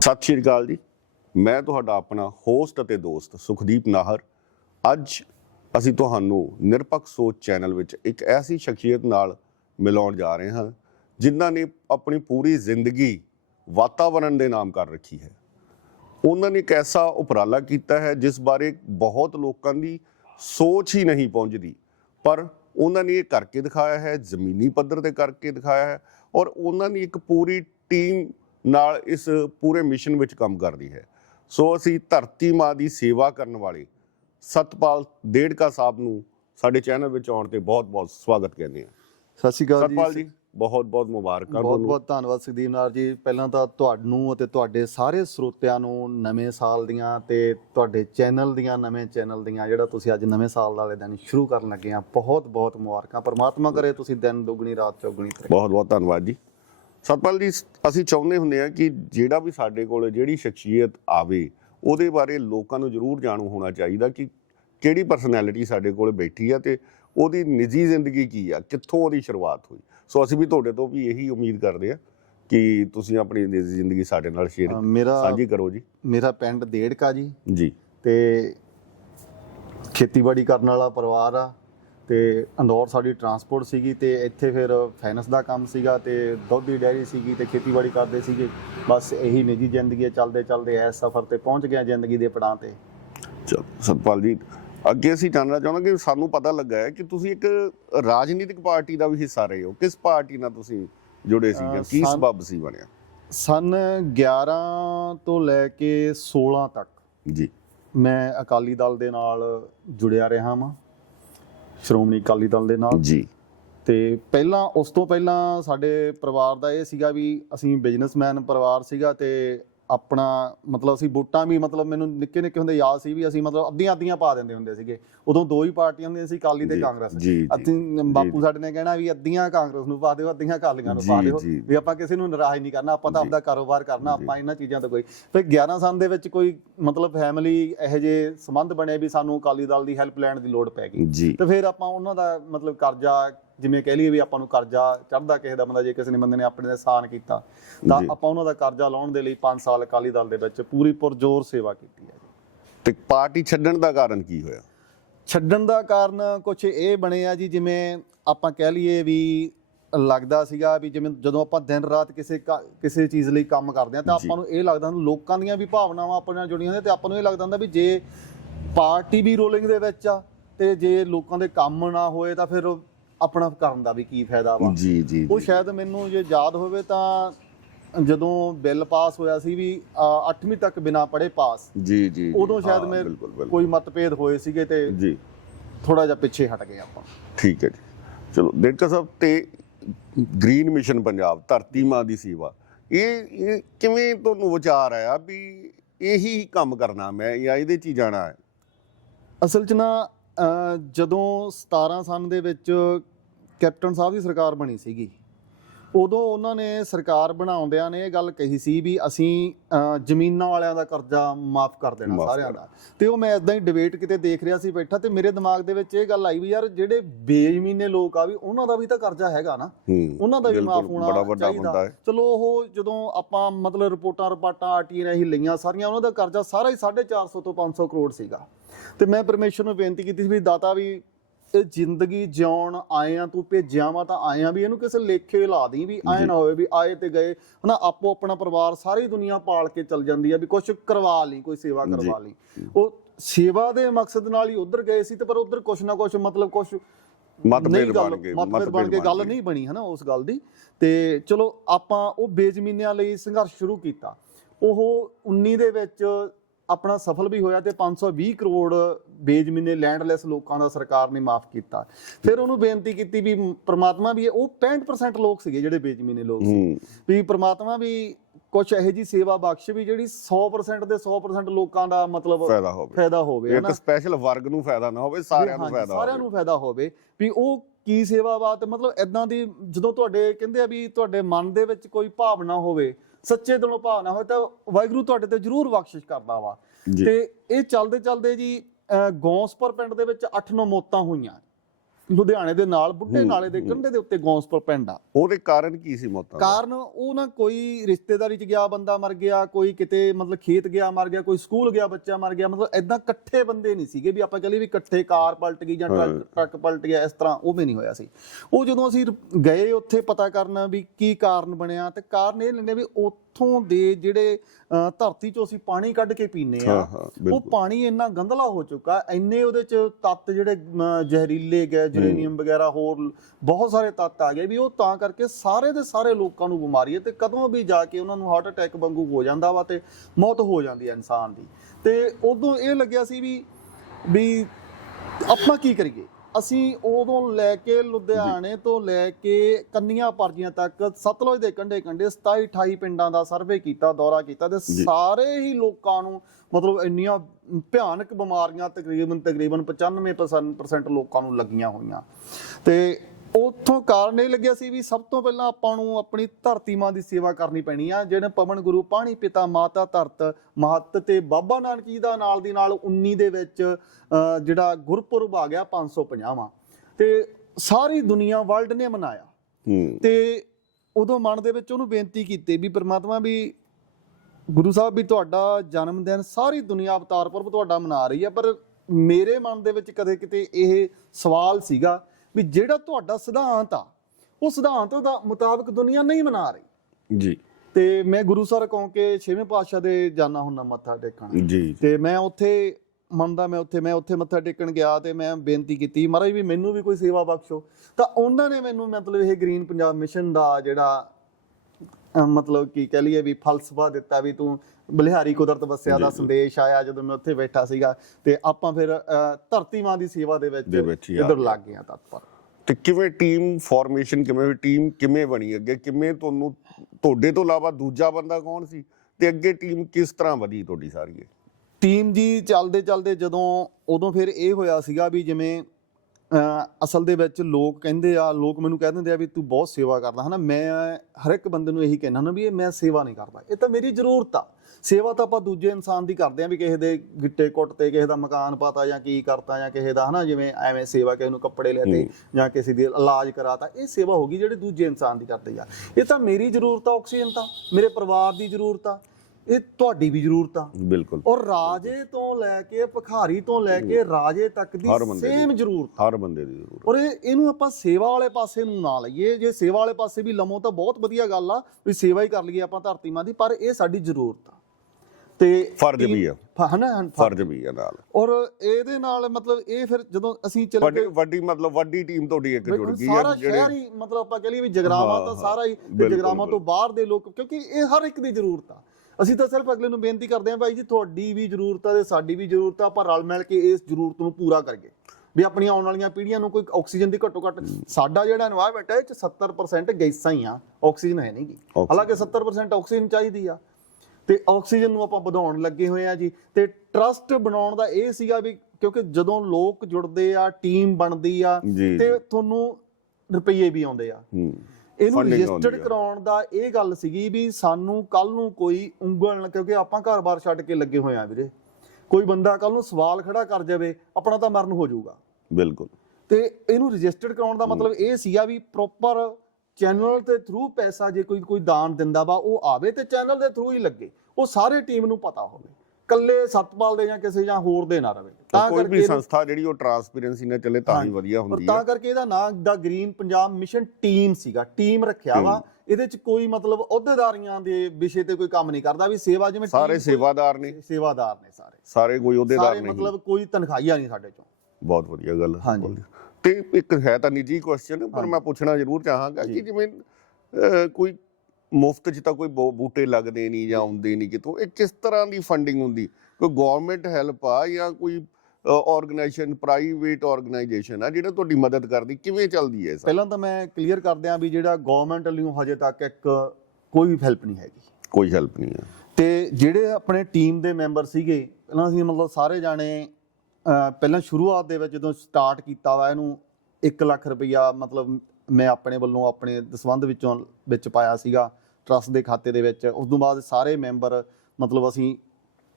ਸਤਿ ਸ਼੍ਰੀ ਅਕਾਲ ਜੀ। ਮੈਂ ਤੁਹਾਡਾ ਆਪਣਾ ਹੋਸਟ ਅਤੇ ਦੋਸਤ ਸੁਖਦੀਪ ਨਾਹਰ। ਅੱਜ ਅਸੀਂ ਤੁਹਾਨੂੰ ਨਿਰਪੱਖ ਸੋਚ ਚੈਨਲ ਵਿੱਚ ਇੱਕ ਐਸੀ ਸ਼ਖਸੀਅਤ ਨਾਲ ਮਿਲਾਉਣ ਜਾ ਰਹੇ ਹਾਂ, ਜਿਨ੍ਹਾਂ ਨੇ ਆਪਣੀ ਪੂਰੀ ਜ਼ਿੰਦਗੀ ਵਾਤਾਵਰਣ ਦੇ ਨਾਮ ਕਰ ਰੱਖੀ ਹੈ। ਉਹਨਾਂ ਨੇ ਇੱਕ ਐਸਾ ਉਪਰਾਲਾ ਕੀਤਾ ਹੈ, ਜਿਸ ਬਾਰੇ ਬਹੁਤ ਲੋਕਾਂ ਦੀ ਸੋਚ ਹੀ ਨਹੀਂ ਪਹੁੰਚਦੀ। ਪਰ ਉਹਨਾਂ ਨੇ ਇਹ ਕਰਕੇ ਦਿਖਾਇਆ ਹੈ, ਜ਼ਮੀਨੀ ਪੱਧਰ ਤੇ ਕਰਕੇ ਦਿਖਾਇਆ ਹੈ ਔਰ ਉਹਨਾਂ ਦੀ ਇੱਕ ਪੂਰੀ ਟੀਮ ਨਾਲ ਇਸ ਪੂਰੇ ਮਿਸ਼ਨ ਵਿੱਚ ਕੰਮ ਕਰਦੀ ਹੈ। ਸੋ ਅਸੀਂ ਧਰਤੀ ਮਾਂ ਦੀ ਸੇਵਾ ਕਰਨ ਵਾਲੇ ਸਤਪਾਲ ਡੇੜਕਾ ਸਾਹਿਬ ਨੂੰ ਸਾਡੇ ਚੈਨਲ ਵਿੱਚ ਆਉਣ ਤੇ ਬਹੁਤ-ਬਹੁਤ ਸਵਾਗਤ ਕਹਿੰਦੇ ਹਾਂ। ਸਤਿ ਸ਼੍ਰੀ ਅਕਾਲ ਸਤਪਾਲ ਜੀ ਬਹੁਤ-ਬਹੁਤ ਮੁਬਾਰਕਾਂ ਬਹੁਤ ਤੁਹਾਨੂੰ। ਬਹੁਤ ਧੰਨਵਾਦ ਸੁਖਦੀਪ ਨਾਰ ਜੀ। ਪਹਿਲਾਂ ਤਾਂ ਤੁਹਾਨੂੰ ਅਤੇ ਤੁਹਾਡੇ ਸਾਰੇ ਸਰੋਤਿਆਂ ਨੂੰ ਨਵੇਂ ਸਾਲ ਦੀਆਂ ਤੇ ਤੁਹਾਡੇ ਚੈਨਲ ਦੀਆਂ ਨਵੇਂ ਚੈਨਲ ਦੀਆਂ ਜਿਹੜਾ ਤੁਸੀਂ ਅੱਜ ਨਵੇਂ ਸਾਲ ਵਾਲੇ ਦਿਨ ਸ਼ੁਰੂ ਕਰਨ ਲੱਗੇ ਆ ਬਹੁਤ ਬਹੁਤ ਮੁਬਾਰਕਾਂ। ਪਰਮਾਤਮਾ ਕਰੇ ਤੁਸੀਂ ਦਿਨ ਦੁਗਣੀ ਰਾਤ ਚੌਗਣੀ ਤਰੱਕੀ ਬਹੁਤ ਬਹੁਤ ਧੰਨਵਾਦ ਜੀ। ਸਤਪਾਲ ਜੀ ਅਸੀਂ ਚਾਹੁੰਦੇ ਹੁੰਦੇ ਆ ਕਿ ਜਿਹੜਾ ਵੀ ਸਾਡੇ ਕੋਲ ਜਿਹੜੀ ਸ਼ਖਸੀਅਤ ਆਵੇ ਉਹਦੇ ਬਾਰੇ ਲੋਕਾਂ ਨੂੰ ਜ਼ਰੂਰ ਜਾਣੂ ਹੋਣਾ ਚਾਹੀਦਾ ਕਿ ਕਿਹੜੀ ਪਰਸਨੈਲਿਟੀ ਸਾਡੇ ਕੋਲ ਬੈਠੀ ਆ ਤੇ ਉਹਦੀ ਨਿੱਜੀ ਜ਼ਿੰਦਗੀ ਕੀ ਆ ਕਿੱਥੋਂ ਉਹਦੀ ਸ਼ੁਰੂਆਤ ਹੋਈ। ਸੋ ਅਸੀਂ ਵੀ ਤੁਹਾਡੇ ਤੋਂ ਵੀ ਇਹੀ ਉਮੀਦ ਕਰਦੇ ਆ ਕਿ ਤੁਸੀਂ ਆਪਣੀ ਨਿੱਜੀ ਜ਼ਿੰਦਗੀ ਸਾਡੇ ਨਾਲ ਸ਼ੇਅਰ ਮੇਰਾ ਸਾਂਝੀ ਕਰੋ ਜੀ। ਮੇਰਾ ਪਿੰਡ ਦੇੜਕਾ ਜੀ। ਜੀ। ਤੇ ਖੇਤੀਬਾੜੀ ਕਰਨ ਵਾਲਾ ਪਰਿਵਾਰ ਆ। ਤੇ ਅੰਦੌਰ ਸਾਡੀ ਟਰਾਂਸਪੋਰਟ ਸੀਗੀ ਤੇ ਇੱਥੇ ਫਿਰ ਫਾਈਨੈਂਸ ਦਾ ਕੰਮ ਸੀਗਾ ਤੇ ਦੁੱਧ ਦੀ ਡੈਰੀ ਸੀਗੀ ਤੇ ਖੇਤੀਬਾੜੀ ਕਰਦੇ ਸੀਗੇ। ਬਸ ਇਹੀ ਨਿੱਜੀ ਜ਼ਿੰਦਗੀ ਚੱਲਦੇ ਚੱਲਦੇ ਐਸ ਸਫ਼ਰ ਤੇ ਪਹੁੰਚ ਗਿਆ ਜ਼ਿੰਦਗੀ ਦੇ ਪੜਾਂ ਤੇ। ਚਲੋ ਸਤਪਾਲ ਜੀ ਅੱਗੇ ਅਸੀਂ ਜਾਣਨਾ ਚਾਹੁੰਦੇ ਕਿ ਸਾਨੂੰ ਪਤਾ ਲੱਗਾ ਹੈ ਕਿ ਤੁਸੀਂ ਇੱਕ ਰਾਜਨੀਤਿਕ ਪਾਰਟੀ ਦਾ ਵੀ ਹਿੱਸਾ ਰਹੇ ਹੋ। ਕਿਸ ਪਾਰਟੀ ਨਾਲ ਤੁਸੀਂ ਜੁੜੇ ਸੀ ਜਾਂ ਕੀ ਸਬਬ ਸੀ ਬਣਿਆ? ਸਨ 11 ਤੋਂ ਲੈ ਕੇ 16 ਤੱਕ ਜੀ। ਮੈਂ ਅਕਾਲੀ ਦਲ ਦੇ ਨਾਲ ਜੁੜਿਆ ਰਿਹਾ ਹਾਂ ਸ਼੍ਰੋਮਣੀ ਅਕਾਲੀ ਦਲ ਦੇ ਨਾਲ। ਜੀ। ਤੇ ਪਹਿਲਾਂ ਉਸ ਤੋਂ ਪਹਿਲਾਂ ਸਾਡੇ ਪਰਿਵਾਰ ਦਾ ਇਹ ਸੀਗਾ ਵੀ ਅਸੀਂ ਬਿਜ਼ਨਸਮੈਨ ਪਰਿਵਾਰ ਸੀਗਾ ਤੇ ਆਪਣਾ ਮਤਲਬ ਅਸੀਂ ਵੋਟਾਂ ਵੀ ਮਤਲਬ ਮੈਨੂੰ ਨਿੱਕੇ ਨਿੱਕੇ ਹੁੰਦੇ ਯਾਦ ਸੀ ਵੀ ਅਸੀਂ ਮਤਲਬ ਅੱਧੀਆਂ ਅੱਧੀਆਂ ਪਾ ਦਿੰਦੇ ਹੁੰਦੇ ਸੀਗੇ ਉਦੋਂ ਦੋ ਹੀ ਪਾਰਟੀਆਂ ਹੁੰਦੀਆਂ ਸੀ ਅਕਾਲੀ ਤੇ ਜੀ, ਕਾਂਗਰਸ ਜੀ, ਜੀ, ਅਸੀਂ ਬਾਪੂ ਜੀ। ਸਾਡੇ ਨੇ ਕਹਿਣਾ ਵੀ ਅੱਧੀਆਂ ਕਾਂਗਰਸ ਨੂੰ ਪਾ ਦਿਓ ਅੱਧੀਆਂ ਅਕਾਲੀਆਂ ਨੂੰ ਜੀ, ਪਾ ਦਿਓ ਜੀ। ਵੀ ਆਪਾਂ ਕਿਸੇ ਨੂੰ ਨਾਰਾਜ਼ ਨਹੀਂ ਕਰਨਾ ਆਪਾਂ ਤਾਂ ਜੀ। ਆਪਦਾ ਕਾਰੋਬਾਰ ਕਰਨਾ ਜੀ। ਆਪਾਂ ਇਹਨਾਂ ਚੀਜ਼ਾਂ ਤੋਂ ਕੋਈ ਫਿਰ 11 ਸਾਲ ਦੇ ਵਿੱਚ ਕੋਈ ਮਤਲਬ ਫੈਮਿਲੀ ਇਹੋ ਜਿਹੇ ਸੰਬੰਧ ਬਣੇ ਵੀ ਸਾਨੂੰ ਅਕਾਲੀ ਦਲ ਦੀ ਹੈਲਪ ਲੈਣ ਦੀ ਲੋੜ ਪੈ ਗਈ ਜੀ ਤੇ ਫਿਰ ਆਪਾਂ ਉਹਨਾਂ ਦਾ ਮਤਲਬ ਕਰਜ਼ਾ ਜਿਵੇਂ ਕਹਿ ਲਈਏ ਵੀ ਆਪਾਂ ਨੂੰ ਕਰਜ਼ਾ ਚੜਦਾ ਕਿਸੇ ਦਾ ਬੰਦਾ ਜੇ ਕਿਸੇ ਨੇ ਬੰਦੇ ਨੇ ਆਪਣੇ ਦਾ ਸਾਨ ਕੀਤਾ ਤਾਂ। ਆਪਾਂ ਉਹਨਾਂ ਦਾ ਕਰਜ਼ਾ ਲਾਉਣ ਦੇ ਲਈ 5 ਸਾਲ ਅਕਾਲੀ ਦਲ ਦੇ ਵਿੱਚ ਪੂਰੀ ਪੁਰਜੋਰ ਸੇਵਾ ਕੀਤੀ ਹੈ ਤੇ ਪਾਰਟੀ ਛੱਡਣ ਦਾ ਕਾਰਨ ਕੀ ਹੋਇਆ ਛੱਡਣ ਦਾ ਕਾਰਨ ਕੁਝ ਇਹ ਬਣਿਆ ਜੀ ਜਿਵੇਂ ਆਪਾਂ ਕਹਿ ਲਈਏ ਵੀ ਲੱਗਦਾ ਸੀਗਾ ਵੀ ਜਿਵੇਂ ਜਦੋਂ ਆਪਾਂ ਦਿਨ ਰਾਤ ਕਿਸੇ ਕਿਸੇ ਚੀਜ਼ ਲਈ ਕੰਮ ਕਰਦੇ ਆ ਤਾਂ। ਆਪਾਂ ਨੂੰ ਇਹ ਲੱਗਦਾ ਹੁੰਦਾ ਲੋਕਾਂ ਦੀਆਂ ਵੀ ਭਾਵਨਾਵਾਂ ਆਪਣੇ ਨਾਲ ਜੁੜੀਆਂ ਹੁੰਦੀਆਂ ਤੇ ਆਪਾਂ ਨੂੰ ਇਹ ਲੱਗਦਾ ਹੁੰਦਾ ਵੀ ਜੇ ਪਾਰਟੀ ਵੀ ਰੋਲਿੰਗ ਦੇ ਵਿੱਚ ਆ ਤੇ ਜੇ ਲੋਕਾਂ ਦੇ ਕੰਮ ਨਾ ਹੋਏ ਤਾਂ ਫਿਰ ਆਪਣਾ ਕਰਨ ਦਾ ਵੀ ਕੀ ਫਾਇਦਾ ਵਾ। ਜੀ ਜੀ ਉਹ। ਸ਼ਾਇਦ ਮੈਨੂੰ ਜੇ ਯਾਦ ਹੋਵੇ ਤਾਂ ਜਦੋਂ ਬਿੱਲ ਪਾਸ ਹੋਇਆ ਸੀ ਵੀ 8ਵੀਂ ਤੱਕ ਬਿਨਾ ਪੜ੍ਹੇ ਪਾਸ। ਜੀ ਜੀ। ਉਦੋਂ ਸ਼ਾਇਦ ਹਾਂ, ਮੈਂ ਬਿਲਕੁਲ ਬਿਲਕੁਲ। ਕੋਈ ਮਤਭੇਦ ਹੋਏ ਸੀਗੇ ਤੇ ਜੀ। ਥੋੜਾ ਜਿਹਾ ਪਿੱਛੇ ਹਟ ਗਏ ਆਪਾਂ। ਠੀਕ ਹੈ ਜੀ। ਚਲੋ ਡੇਟਕਾ ਸਾਹਿਬ ਤੇ ਗ੍ਰੀਨ ਮਿਸ਼ਨ ਪੰਜਾਬ ਧਰਤੀ ਮਾਂ ਦੀ ਸੇਵਾ। ਇਹ ਕਿਵੇਂ ਤੁਹਾਨੂੰ ਵਿਚਾਰ ਆਇਆ ਵੀ ਇਹੀ ਕੰਮ ਕਰਨਾ ਮੈਂ ਜਾਂ ਇਹਦੇ 'ਚ ਹੀ ਜਾਣਾ ਹੈ? ਅਸਲ 'ਚ ਨਾ ਜਦੋਂ 17 ਸਨ ਦੇ ਵਿੱਚ ਕੈਪਟਨ ਸਾਹਿਬ ਦੀ ਸਰਕਾਰ ਬਣੀ ਸੀਗੀ। ਉਦੋਂ ਉਹਨਾਂ ਨੇ ਸਰਕਾਰ ਬਣਾਉਂਦਿਆਂ ਨੇ ਇਹ ਗੱਲ ਕਹੀ ਸੀ ਵੀ ਅਸੀਂ ਜ਼ਮੀਨਾਂ ਵਾਲਿਆਂ ਦਾ ਕਰਜ਼ਾ ਮਾਫ ਕਰ ਦੇਣਾ ਸਾਰਿਆਂ। ਦਾ। ਤੇ ਉਹ ਮੈਂ ਇਦਾਂ ਹੀ ਡਿਬੇਟ ਕਿਤੇ ਦੇਖ ਰਿਹਾ ਸੀ ਬੈਠਾ ਤੇ ਮੇਰੇ ਦਿਮਾਗ ਦੇ ਵਿੱਚ ਇਹ ਗੱਲ ਆਈ ਵੀ ਯਾਰ ਜਿਹੜੇ ਬੇਜ਼ਮੀਨੇ ਲੋਕ ਆ ਵੀ ਉਹਨਾਂ ਦਾ ਵੀ ਤਾਂ ਕਰਜ਼ਾ ਹੈਗਾ ਨਾ। ਉਹਨਾਂ ਦਾ ਵੀ ਮਾਫ ਹੋਣਾ ਚਾਹੀਦਾ। ਚਲੋ ਉਹ ਜਦੋਂ ਆਪਾਂ ਮਤਲਬ ਰਿਪੋਰਟਾਂ ਰਿਪਾਰਟਾਂ ਆਰਟੀ ਨੇ ਹੀ ਲਈਆਂ ਸਾਰੀਆਂ ਉਹਨਾਂ ਦਾ ਕਰਜ਼ਾ ਸਾਰਾ ਹੀ 450 ਤੋਂ 500 ਕਰੋੜ ਸੀਗਾ। ਤੇ ਮੈਂ ਪਰਮੇਸ਼ਰ ਨੂੰ ਬੇਨਤੀ ਕੀਤੀ ਸੀ ਵੀ ਦਾਤਾ ਵੀ ਇਹ ਜ਼ਿੰਦਗੀ ਜਿਉਣ ਆਏ ਆ ਤੂੰ ਭੇਜਿਆ ਵਾ ਤਾਂ ਆਏ ਆ ਵੀ ਇਹਨੂੰ ਕਿਸੇ ਲੇਖੇ ਲਾ ਦੀ ਵੀ ਆਏ। ਨਾ ਹੋਵੇ ਵੀ ਆਏ ਤੇ ਗਏ। ਹਨਾ ਆਪੋ ਆਪਣਾ ਪਰਿਵਾਰ ਸਾਰੀ ਦੁਨੀਆ ਪਾਲ ਕੇ ਚੱਲ ਜਾਂਦੀ ਆ ਵੀ ਕੁਝ ਕਰਵਾ ਲਈ ਕੋਈ ਸੇਵਾ। ਕਰਵਾ ਲਈ। ਉਹ ਸੇਵਾ ਦੇ ਮਕਸਦ ਨਾਲ ਹੀ ਉਧਰ ਗਏ ਸੀ ਤੇ ਪਰ ਉਧਰ ਕੁਛ ਨਾ ਕੁਛ ਮਤਲਬ ਕੁਛ ਮਤਭੇਦ ਬਣ ਗਏ, ਮਤਭੇਦ ਬਣ ਕੇ ਗੱਲ ਨਹੀਂ ਬਣੀ ਹਨਾ ਉਸ ਗੱਲ ਦੀ। ਤੇ ਚਲੋ ਆਪਾਂ ਉਹ ਬੇਜ਼ਮੀਨਿਆਂ ਲਈ ਸੰਘਰਸ਼ ਸ਼ੁਰੂ ਕੀਤਾ। ਉਹ 19 ਦੇ ਵਿੱਚ ਆਪਣਾ ਸਫਲ ਵੀ ਹੋਇਆ ਤੇ 520 ਕਰੋੜ ਬੇਜ਼ਮੀਨੇ ਲੈਂਡਲੈਸ ਲੋਕਾਂ ਦਾ ਸਰਕਾਰ ਨੇ ਮਾਫ ਕੀਤਾ। ਫਿਰ ਉਹਨੂੰ ਬੇਨਤੀ ਕੀਤੀ ਵੀ ਪ੍ਰਮਾਤਮਾ ਵੀ ਉਹ 65% ਲੋਕ ਸੀਗੇ ਜਿਹੜੇ ਬੇਜ਼ਮੀਨੇ ਲੋਕ ਸੀ। ਵੀ ਪ੍ਰਮਾਤਮਾ ਵੀ ਕੁਝ ਇਹੋ ਜੀ ਸੇਵਾ ਬਖਸ਼ ਵੀ ਜਿਹੜੀ 100% ਦੇ 100% ਲੋਕਾਂ ਦਾ ਮਤਲਬ ਫਾਇਦਾ ਹੋਵੇ। ਫਾਇਦਾ ਤਾਂ ਸਪੈਸ਼ਲ ਵਰਗ ਨੂੰ ਫਾਇਦਾ ਨਾ ਹੋਵੇ ਸਾਰਿਆਂ ਨੂੰ ਫਾਇਦਾ ਸਾਰਿਆਂ ਹੋਵੇ। ਨੂੰ ਫਾਇਦਾ ਹੋਵੇ। ਵੀ ਉਹ ਕੀ ਸੇਵਾ ਵਾ ਤੇ ਮਤਲਬ ਇਦਾਂ ਦੀ ਜਦੋਂ ਤੁਹਾਡੇ ਕਹਿੰਦੇ ਆ ਵੀ ਤੁਹਾਡੇ ਮਨ ਦੇ ਵਿੱਚ ਕੋਈ ਭਾਵਨਾ ਹੋਵੇ ਸੱਚੇ ਦਿਲੋਂ ਭਾਵਨਾ ਹੋਵੇ ਤਾਂ ਵਾਹਿਗੁਰੂ ਤੁਹਾਡੇ ਤੇ ਜ਼ਰੂਰ ਬਖਸ਼ਿਸ਼ ਕਰਦਾ ਵਾ। ਤੇ ਇਹ ਚੱਲਦੇ ਚੱਲਦੇ ਜੀ ਗੌਂਸਪੁਰ ਪਿੰਡ ਦੇ ਵਿੱਚ 8-9 ਮੌਤਾਂ ਹੋਈਆਂ। ਲੁਧਿਆਣੇ ਦੇ ਨਾਲ ਬੁੱਢੇ ਨਾਲੇ ਦੇ ਕੰਢੇ ਦੇ ਉੱਤੇ ਗੌਂਸਪੁਰ ਪਿੰਡ ਆ। ਉਹਦੇ ਕਾਰਨ ਕੀ ਸੀ ਮੌਤਾਂ ਦਾ? ਕਾਰਨ ਉਹ ਨਾ ਕੋਈ ਰਿਸ਼ਤੇਦਾਰੀ ਚ ਗਿਆ ਬੰਦਾ ਮਰ ਗਿਆ ਕੋਈ ਕਿਤੇ ਮਤਲਬ ਖੇਤ ਗਿਆ ਮਰ ਗਿਆ ਕੋਈ ਸਕੂਲ ਗਿਆ ਬੱਚਾ ਮਰ ਗਿਆ ਮਤਲਬ ਐਦਾਂ ਇਕੱਠੇ ਬੰਦੇ ਨਹੀਂ ਸੀਗੇ ਵੀ ਆਪਾਂ ਕਹ ਵੀ ਇਕੱਠੇ ਕਾਰ ਪਲਟ ਗਈ ਜਾਂ ਟਰੱਕ ਟਰੱਕ ਪਲਟ ਗਿਆ ਇਸ ਤਰ੍ਹਾਂ ਉਹ ਵੀ ਨਹੀਂ ਹੋਇਆ ਸੀ। ਉਹ ਜਦੋਂ ਅਸੀਂ ਗਏ ਉੱਥੇ ਪਤਾ ਕਰਨਾ ਵੀ ਕੀ ਕਾਰਨ ਬਣਿਆ ਤੇ ਕਾਰਨ ਇਹ ਲੈਂਦੇ ਵੀ ਉੱਥੋਂ ਦੇ ਜਿਹੜੇ ਧਰਤੀ ਚੋਂ ਅਸੀਂ ਪਾਣੀ ਕੱਢ ਕੇ ਪੀਨੇ ਆ ਉਹ ਪਾਣੀ ਇੰਨਾ ਗੰਧਲਾ ਹੋ ਚੁੱਕਾ ਇੰਨੇ ਉਹਦੇ ਚ ਤੱਤ ਜਿਹੜੇ ਜ਼ਹਿਰੀਲੇ ਗਏ ਜੁਰੇਨੀਅਮ ਵਗੈਰਾ ਹੋਰ ਬਹੁਤ ਸਾਰੇ ਤੱਤ ਆ ਗਏ ਵੀ ਉਹ ਤਾਂ ਕਰਕੇ ਸਾਰੇ ਦੇ ਸਾਰੇ ਲੋਕਾਂ ਨੂੰ ਬਿਮਾਰੀ ਹੈ ਤੇ ਕਦੋਂ ਵੀ ਜਾ ਕੇ ਉਹਨਾਂ ਨੂੰ ਹਾਰਟ ਅਟੈਕ ਵਾਂਗੂ ਹੋ ਜਾਂਦਾ ਵਾ ਤੇ ਮੌਤ ਹੋ ਜਾਂਦੀ ਹੈ ਇਨਸਾਨ ਦੀ। ਤੇ ਉਦੋਂ ਇਹ ਲੱਗਿਆ ਸੀ ਵੀ ਵੀ ਆਪਾਂ ਕੀ ਕਰੀਏ? ਅਸੀਂ ਉਦੋਂ ਲੈ ਕੇ ਲੁਧਿਆਣੇ ਤੋਂ ਲੈ ਕੇ ਕੰਨੀਆਂ ਪਰਜੀਆਂ ਤੱਕ ਸਤਲੁਜ ਦੇ ਕੰਢੇ ਕੰਢੇ 27 28 ਪਿੰਡਾਂ ਦਾ ਸਰਵੇ ਕੀਤਾ ਦੌਰਾ ਕੀਤਾ ਤੇ ਸਾਰੇ ਹੀ ਲੋਕਾਂ ਨੂੰ ਮਤਲਬ ਇੰਨੀਆਂ ਭਿਆਨਕ ਬਿਮਾਰੀਆਂ ਤਕਰੀਬਨ ਤਕਰੀਬਨ 95% ਲੋਕਾਂ ਨੂੰ ਲੱਗੀਆਂ ਹੋਈਆਂ। ਤੇ ਉੱਥੋਂ ਕਾਰਨ ਇਹ ਲੱਗਿਆ ਸੀ ਵੀ ਸਭ ਤੋਂ ਪਹਿਲਾਂ ਆਪਾਂ ਨੂੰ ਆਪਣੀ ਧਰਤੀ ਮਾਂ ਦੀ ਸੇਵਾ ਕਰਨੀ ਪੈਣੀ ਆ। ਜਿਹੜੇ ਪਵਨ ਗੁਰੂ ਪਾਣੀ ਪਿਤਾ ਮਾਤਾ ਧਰਤ ਮਹੱਤ ਤੇ ਬਾਬਾ ਨਾਨਕ ਜੀ ਦਾ ਨਾਲ ਦੀ ਨਾਲ 19 ਦੇ ਵਿੱਚ ਜਿਹੜਾ ਗੁਰਪੁਰਬ ਆ ਗਿਆ 550ਵਾਂ ਤੇ ਸਾਰੀ ਦੁਨੀਆ ਵਰਲਡ ਨੇ ਮਨਾਇਆ। ਤੇ ਉਦੋਂ ਮਨ ਦੇ ਵਿੱਚ ਉਹਨੂੰ ਬੇਨਤੀ ਕੀਤੀ ਵੀ ਪ੍ਰਮਾਤਮਾ ਵੀ ਗੁਰੂ ਸਾਹਿਬ ਵੀ ਤੁਹਾਡਾ ਜਨਮ ਦਿਨ ਸਾਰੀ ਦੁਨੀਆ ਅਵਤਾਰ ਪੁਰਬ ਤੁਹਾਡਾ ਮਨਾ ਰਹੀ ਹੈ ਪਰ ਮੇਰੇ ਮਨ ਦੇ ਵਿੱਚ ਕਦੇ ਕਿਤੇ ਇਹ ਸਵਾਲ ਸੀਗਾ ਵੀ ਜਿਹੜਾ ਤੁਹਾਡਾ ਸਿਧਾਂਤ ਆ ਉਹ ਸਿਧਾਂਤ ਦਾ ਮੁਤਾਬਕ ਦੁਨੀਆ ਨਹੀਂ ਮਨਾ ਰਹੀ। ਜੀ। ਤੇ ਮੈਂ ਗੁਰੂ ਸਰ ਕਹੋਂ ਕਿ ਛੇਵੇਂ ਪਾਤਸ਼ਾਹ ਦੇ ਜਾਣਾ ਹੁੰਦਾ ਮੱਥਾ ਟੇਕਣ। ਜੀ ਤੇ ਮੈਂ ਉੱਥੇ ਮੰਨਦਾ ਮੈਂ ਉੱਥੇ ਮੈਂ ਉੱਥੇ ਮੱਥਾ ਟੇਕਣ ਗਿਆ ਤੇ ਮੈਂ ਬੇਨਤੀ ਕੀਤੀ ਮਹਾਰਾਜ ਵੀ ਮੈਨੂੰ ਵੀ ਕੋਈ ਸੇਵਾ ਬਖਸ਼ੋ। ਤਾਂ ਉਹਨਾਂ ਨੇ ਮੈਨੂੰ ਮਤਲਬ ਇਹ ਗ੍ਰੀਨ ਪੰਜਾਬ ਮਿਸ਼ਨ ਦਾ ਜਿਹੜਾ ਅਹ ਮਤਲਬ ਕੀ ਕਹਿ ਲਈਏ ਵੀ ਫਲਸਫਾ ਦਿੱਤਾ ਵੀ ਤੂੰ ਬਲਿਹਾਰੀ ਕੁਦਰਤ ਵਸਿਆ ਦਾ ਸੰਦੇਸ਼ ਆਇਆ ਜਦੋਂ ਮੈਂ ਉੱਥੇ ਬੈਠਾ ਸੀਗਾ ਤੇ ਆਪਾਂ ਫਿਰ ਅਹ, ਧਰਤੀ ਮਾਂ ਦੀ ਸੇਵਾ ਦੇ ਵਿੱਚ ਦੇ ਵਿੱਚ ਹੀ ਆ ਇਧਰ ਗਏ। ਲੱਗ ਗਿਆ ਤਤਪਰ ਤੇ ਕਿਵੇਂ ਟੀਮ ਫਾਰਮੇਸ਼ਨ ਕਿਵੇਂ ਟੀਮ ਕਿਵੇਂ ਬਣੀ ਅੱਗੇ ਕਿਵੇਂ ਤੁਹਾਨੂੰ ਤੁਹਾਡੇ ਤੋਂ ਇਲਾਵਾ ਦੂਜਾ ਬੰਦਾ ਕੌਣ ਸੀ ਤੇ ਅੱਗੇ ਟੀਮ ਕਿਸ ਤਰ੍ਹਾਂ ਵਧੀ ਤੁਹਾਡੀ ਸਾਰੀ ਇਹ? ਟੀਮ ਜੀ ਚੱਲਦੇ ਚੱਲਦੇ ਜਦੋਂ ਉਦੋਂ ਫਿਰ ਇਹ ਹੋਇਆ ਸੀਗਾ ਵੀ ਜਿਵੇਂ ਅਸਲ ਦੇ ਵਿੱਚ ਲੋਕ ਕਹਿੰਦੇ ਆ ਲੋਕ ਮੈਨੂੰ ਕਹਿ ਦਿੰਦੇ ਆ ਵੀ ਤੂੰ ਬਹੁਤ ਸੇਵਾ ਕਰਦਾ ਹਨਾ? ਮੈਂ ਹਰ ਇੱਕ ਬੰਦੇ ਨੂੰ ਇਹੀ ਕਹਿਣਾ ਨਾ ਵੀ ਇਹ ਮੈਂ ਸੇਵਾ ਨਹੀਂ ਕਰਦਾ। ਇਹ ਤਾਂ ਮੇਰੀ ਜ਼ਰੂਰਤ ਆ। ਸੇਵਾ ਤਾਂ ਆਪਾਂ ਦੂਜੇ ਇਨਸਾਨ ਦੀ ਕਰਦੇ ਆ ਵੀ ਕਿਸੇ ਦੇ ਗਿੱਟੇ ਕੁੱਟ ਤੇ ਕਿਸੇ ਦਾ ਮਕਾਨ ਪਾਤਾ ਜਾਂ ਕੀ ਕਰਤਾ ਜਾਂ ਕਿਸੇ ਦਾ ਹਨਾ? ਜਿਵੇਂ ਐਵੇਂ ਸੇਵਾ ਕਿਸੇ ਨੂੰ ਕੱਪੜੇ ਲਿਆਤੇ ਜਾਂ ਕਿਸੇ ਦੀ ਇਲਾਜ ਕਰਾਤਾ ਇਹ ਸੇਵਾ ਹੋ ਗਈ ਜਿਹੜੀ ਦੂਜੇ ਇਨਸਾਨ ਦੀ ਕਰਦੇ ਆ। ਇਹ ਤਾਂ ਮੇਰੀ ਜ਼ਰੂਰਤ ਆ ਆਕਸੀਜਨ ਤਾਂ। ਮੇਰੇ ਪਰਿਵਾਰ ਦੀ ਜ਼ਰੂਰਤ ਆ। ਇਹ ਤੁਹਾਡੀ ਵੀ ਜ਼ਰੂਰਤ ਆ। ਬਿਲਕੁਲ। ਔਰ ਰਾਜੇ ਤੋਂ ਲੈ ਕੇ ਭਿਖਾਰੀ ਤੋਂ ਲੈ ਕੇ ਰਾਜੇ ਤੱਕ ਦੀ। ਸੇਮ ਜ਼ਰੂਰਤ ਹਰ ਬੰਦੇ ਦੀ ਜ਼ਰੂਰਤ ਔਰ ਇਹ ਇਹਨੂੰ ਆਪਾਂ ਸੇਵਾ ਵਾਲੇ ਪਾਸੇ ਨੂੰ ਨਾ ਲਈਏ। ਜੇ ਸੇਵਾ ਵਾਲੇ ਪਾਸੇ ਵੀ ਲਮੋ ਤਾਂ ਬਹੁਤ ਵਧੀਆ ਗੱਲ ਆ ਵੀ ਸੇਵਾ ਹੀ ਕਰ ਲਈਏ ਆਪਾਂ ਧਰਤੀ ਮਾਂ ਦੀ ਪਰ ਇਹ ਸਾਡੀ ਜ਼ਰੂਰਤ ਆ। ਤੇ ਫਰਜ਼ ਵੀ ਆ। ਹਨਾ ਫਰਜ਼। ਵੀ ਆ ਨਾਲ। ਔਰ ਇਹਦੇ ਨਾਲ ਮਤਲਬ ਇਹ ਫਿਰ ਜਦੋਂ ਅਸੀਂ ਚਲੇ ਗਏ ਵੱਡੀ ਮਤਲਬ ਵੱਡੀ ਟੀਮ ਤੁਹਾਡੀ ਇੱਕ ਜੁੜ ਗਈ ਸਾਰਾ ਆ ਸ਼ਹਿਰ ਹੀ ਮਤਲਬ ਆਪਾਂ ਕਹ ਲਈਏ ਵੀ ਜਗਰਾਵਾ ਤਾਂ ਸਾਰਾ ਹੀ ਤੇ ਜਗਰਾਵਾ ਤੋਂ ਬਾਹਰ ਦੇ ਲੋਕ ਕਿਉਂਕਿ ਇਹ ਹਰ ਇੱਕ ਦੀ ਜ਼ਰੂਰਤ ਆ। ਅਸੀਂ ਤਾਂ ਸਿਰਫ ਅਗਲੇ ਨੂੰ ਬੇਨਤੀ ਕਰਦੇ ਆਂ ਭਾਈ ਜੀ ਤੁਹਾਡੀ ਵੀ ਜ਼ਰੂਰਤ ਆ ਤੇ ਸਾਡੀ ਵੀ ਜ਼ਰੂਰਤ ਆ ਆਪਾਂ ਰਲ ਮਿਲ ਕੇ ਇਸ ਜ਼ਰੂਰਤ ਨੂੰ ਪੂਰਾ ਕਰੀਏ। ਵੀ ਆਪਣੀਆਂ ਆਉਣ ਵਾਲੀਆਂ ਪੀੜ੍ਹੀਆਂ ਨੂੰ ਕੋਈ ਆਕਸੀਜਨ ਦੀ ਘੱਟੋ ਘੱਟ ਸਾਡਾ ਜਿਹੜਾ এনवायरमेंट ਹੈ ਇਹ ਚ 70% ਗੈਸਾਂ ਹੀ ਆ ਆਕਸੀਜਨ ਹੈ ਨਹੀਂ ਨਹੀਂਗੀ ਹਾਲਾਂਕਿ 70% ਆਕਸੀਜਨ ਚਾਹੀਦੀ ਆ। ਤੇ ਆਕਸੀਜਨ ਨੂੰ ਆਪਾਂ ਵਧਾਉਣ ਲੱਗੇ ਹੋਏ ਆ ਜੀ। ਤੇ ਟਰਸਟ ਬਣਾਉਣ ਦਾ ਇਹ ਸੀਗਾ ਵੀ ਕਿਉਂਕਿ ਜਦੋਂ ਲੋਕ ਜੁੜਦੇ ਆ ਟੀਮ ਬਣਦੀ ਆ ਤੇ ਤੁਹਾਨੂੰ ਰੁਪਈਏ ਵੀ ਆਉਂਦੇ ਆ। ਇਹਨੂੰ ਰਜਿਸਟਰਡ। ਕਰਾਉਣ ਦਾ ਇਹ ਗੱਲ ਸੀਗੀ ਵੀ ਸਾਨੂੰ ਕੱਲ ਨੂੰ ਕੋਈ ਉਂਗਲ ਨਾ- ਕਿਉਂਕਿ ਆਪਾਂ ਘਰ-ਬਾਰ ਛੱਡ ਕੇ ਲੱਗੇ ਹੋਏ ਆ ਵੀਰੇ। ਕੋਈ ਬੰਦਾ ਕੱਲ ਨੂੰ ਸਵਾਲ ਖੜਾ ਕਰ ਜਾਵੇ ਆਪਣਾ ਤਾਂ ਮਰਨ ਹੋ ਜਾਊਗਾ। ਬਿਲਕੁਲ। ਤੇ ਇਹਨੂੰ ਰਜਿਸਟਰਡ ਕਰਾਉਣ ਦਾ ਮਤਲਬ ਇਹ ਸੀਗਾ ਵੀ ਪ੍ਰੋਪਰ ਚੈਨਲ ਦੇ ਥਰੂ ਪੈਸਾ ਜੇ ਕੋਈ ਕੋਈ ਦਾਨ ਦਿੰਦਾ ਵਾ ਉਹ ਆਵੇ ਤੇ ਚੈਨਲ ਦੇ ਥਰੂ ਹੀ ਲੱਗੇ। ਉਹ ਸਾਰੇ ਟੀਮ ਨੂੰ ਪਤਾ ਹੋਵੇ। ਕੱਲੇ ਸਤਪਾਲ ਦੇ ਜਾਂ ਕਿਸੇ ਜਾਂ ਹੋਰ ਦੇ ਨਾ ਰਵੇ। ਤਾਂ ਕੋਈ ਵੀ ਸੰਸਥਾ ਜਿਹੜੀ ਉਹ ਟਰਾਂਸਪੇਰੈਂਸੀ ਨਾਲ ਚੱਲੇ ਤਾਂ ਹੀ। ਵਧੀਆ ਹੁੰਦੀ ਤਾਂ ਹੈ ਕਰਕੇ ਇਹਦਾ ਨਾਮ ਦਾ ਗ੍ਰੀਨ ਪੰਜਾਬ ਮਿਸ਼ਨ ਟੀਮ ਸੀਗਾ। ਟੀਮ ਰੱਖਿਆ ਵਾ। ਇਹਦੇ ਚ ਕੋਈ ਮਤਲਬ ਅਹੁਦੇਦਾਰੀਆਂ ਦੇ ਵਿਸ਼ੇ ਤੇ ਕੋਈ ਕੰਮ ਨਹੀਂ ਕਰਦਾ ਵੀ ਸੇਵਾ ਜਿਵੇਂ ਸਾਰੇ ਸੇਵਾਦਾਰ ਨੇ। ਸੇਵਾਦਾਰ ਨੇ ਸਾਰੇ। ਸਾਰੇ ਕੋਈ ਅਹੁਦੇਦਾਰ ਸਾਰੇ ਨਹੀਂ। ਮਤਲਬ ਕੋਈ ਤਨਖਾਹੀਆ ਨਹੀਂ ਸਾਡੇ ਚੋਂ। ਬਹੁਤ ਵਧੀਆ ਗੱਲ ਹਾਂਜੀ। ਤੇ ਇੱਕ ਹੈ ਤਾਂ ਨਿੱਜੀ ਕੁਐਸਚਨ ਪਰ ਮੈਂ ਪੁੱਛਣਾ ਜ਼ਰੂਰ ਚਾਹਾਂਗਾ ਕਿ। ਜਿਵੇਂ ਕੋਈ ਮੁਫਤ ਚ ਤਾਂ ਕੋਈ ਬੂਟੇ ਲੱਗਦੇ ਨਹੀਂ ਜਾਂ ਆਉਂਦੇ ਨਹੀਂ ਕਿਤੋਂ। ਇਹ ਕਿਸ ਤਰ੍ਹਾਂ ਦੀ ਫੰਡਿੰਗ ਹੁੰਦੀ? ਕੋਈ ਗਵਰਨਮੈਂਟ ਹੈਲਪ ਆ ਜਾਂ ਕੋਈ ਆਰਗੇਨਾਈਜੇਸ਼ਨ ਪ੍ਰਾਈਵੇਟ ਆਰਗੇਨਾਈਜੇਸ਼ਨ ਆ ਜਿਹੜਾ ਤੁਹਾਡੀ ਮਦਦ ਕਰਦੀ? ਕਿਵੇਂ ਚੱਲਦੀ ਹੈ ਪਹਿਲਾਂ ਤਾਂ ਮੈਂ ਕਲੀਅਰ ਕਰ ਦਿਆਂ ਵੀ ਜਿਹੜਾ ਗਵਰਨਮੈਂਟ ਵੱਲੋਂ ਹਜੇ ਤੱਕ ਇੱਕ ਕੋਈ ਵੀ ਹੈਲਪ ਨਹੀਂ ਹੈਗੀ। ਕੋਈ ਹੈਲਪ ਨਹੀਂ ਹੈ। ਤੇ ਜਿਹੜੇ ਆਪਣੇ ਟੀਮ ਦੇ ਮੈਂਬਰ ਸੀਗੇ ਪਹਿਲਾਂ ਅਸੀਂ ਮਤਲਬ ਸਾਰੇ ਜਾਣੇ ਪਹਿਲਾਂ ਸ਼ੁਰੂਆਤ ਦੇ ਵਿੱਚ ਜਦੋਂ ਸਟਾਰਟ ਕੀਤਾ ਵਾ ਇਹਨੂੰ 1 ਲੱਖ ਰੁਪਈਆ ਮਤਲਬ ਮੈਂ ਆਪਣੇ ਵੱਲੋਂ ਆਪਣੇ ਦਸਵੰਧ ਵਿੱਚੋਂ ਵਿੱਚ ਪਾਇਆ ਸੀਗਾ। ਟਰਸਟ ਦੇ ਖਾਤੇ ਦੇ ਵਿੱਚ ਉਸ ਤੋਂ ਬਾਅਦ ਸਾਰੇ ਮੈਂਬਰ ਮਤਲਬ ਅਸੀਂ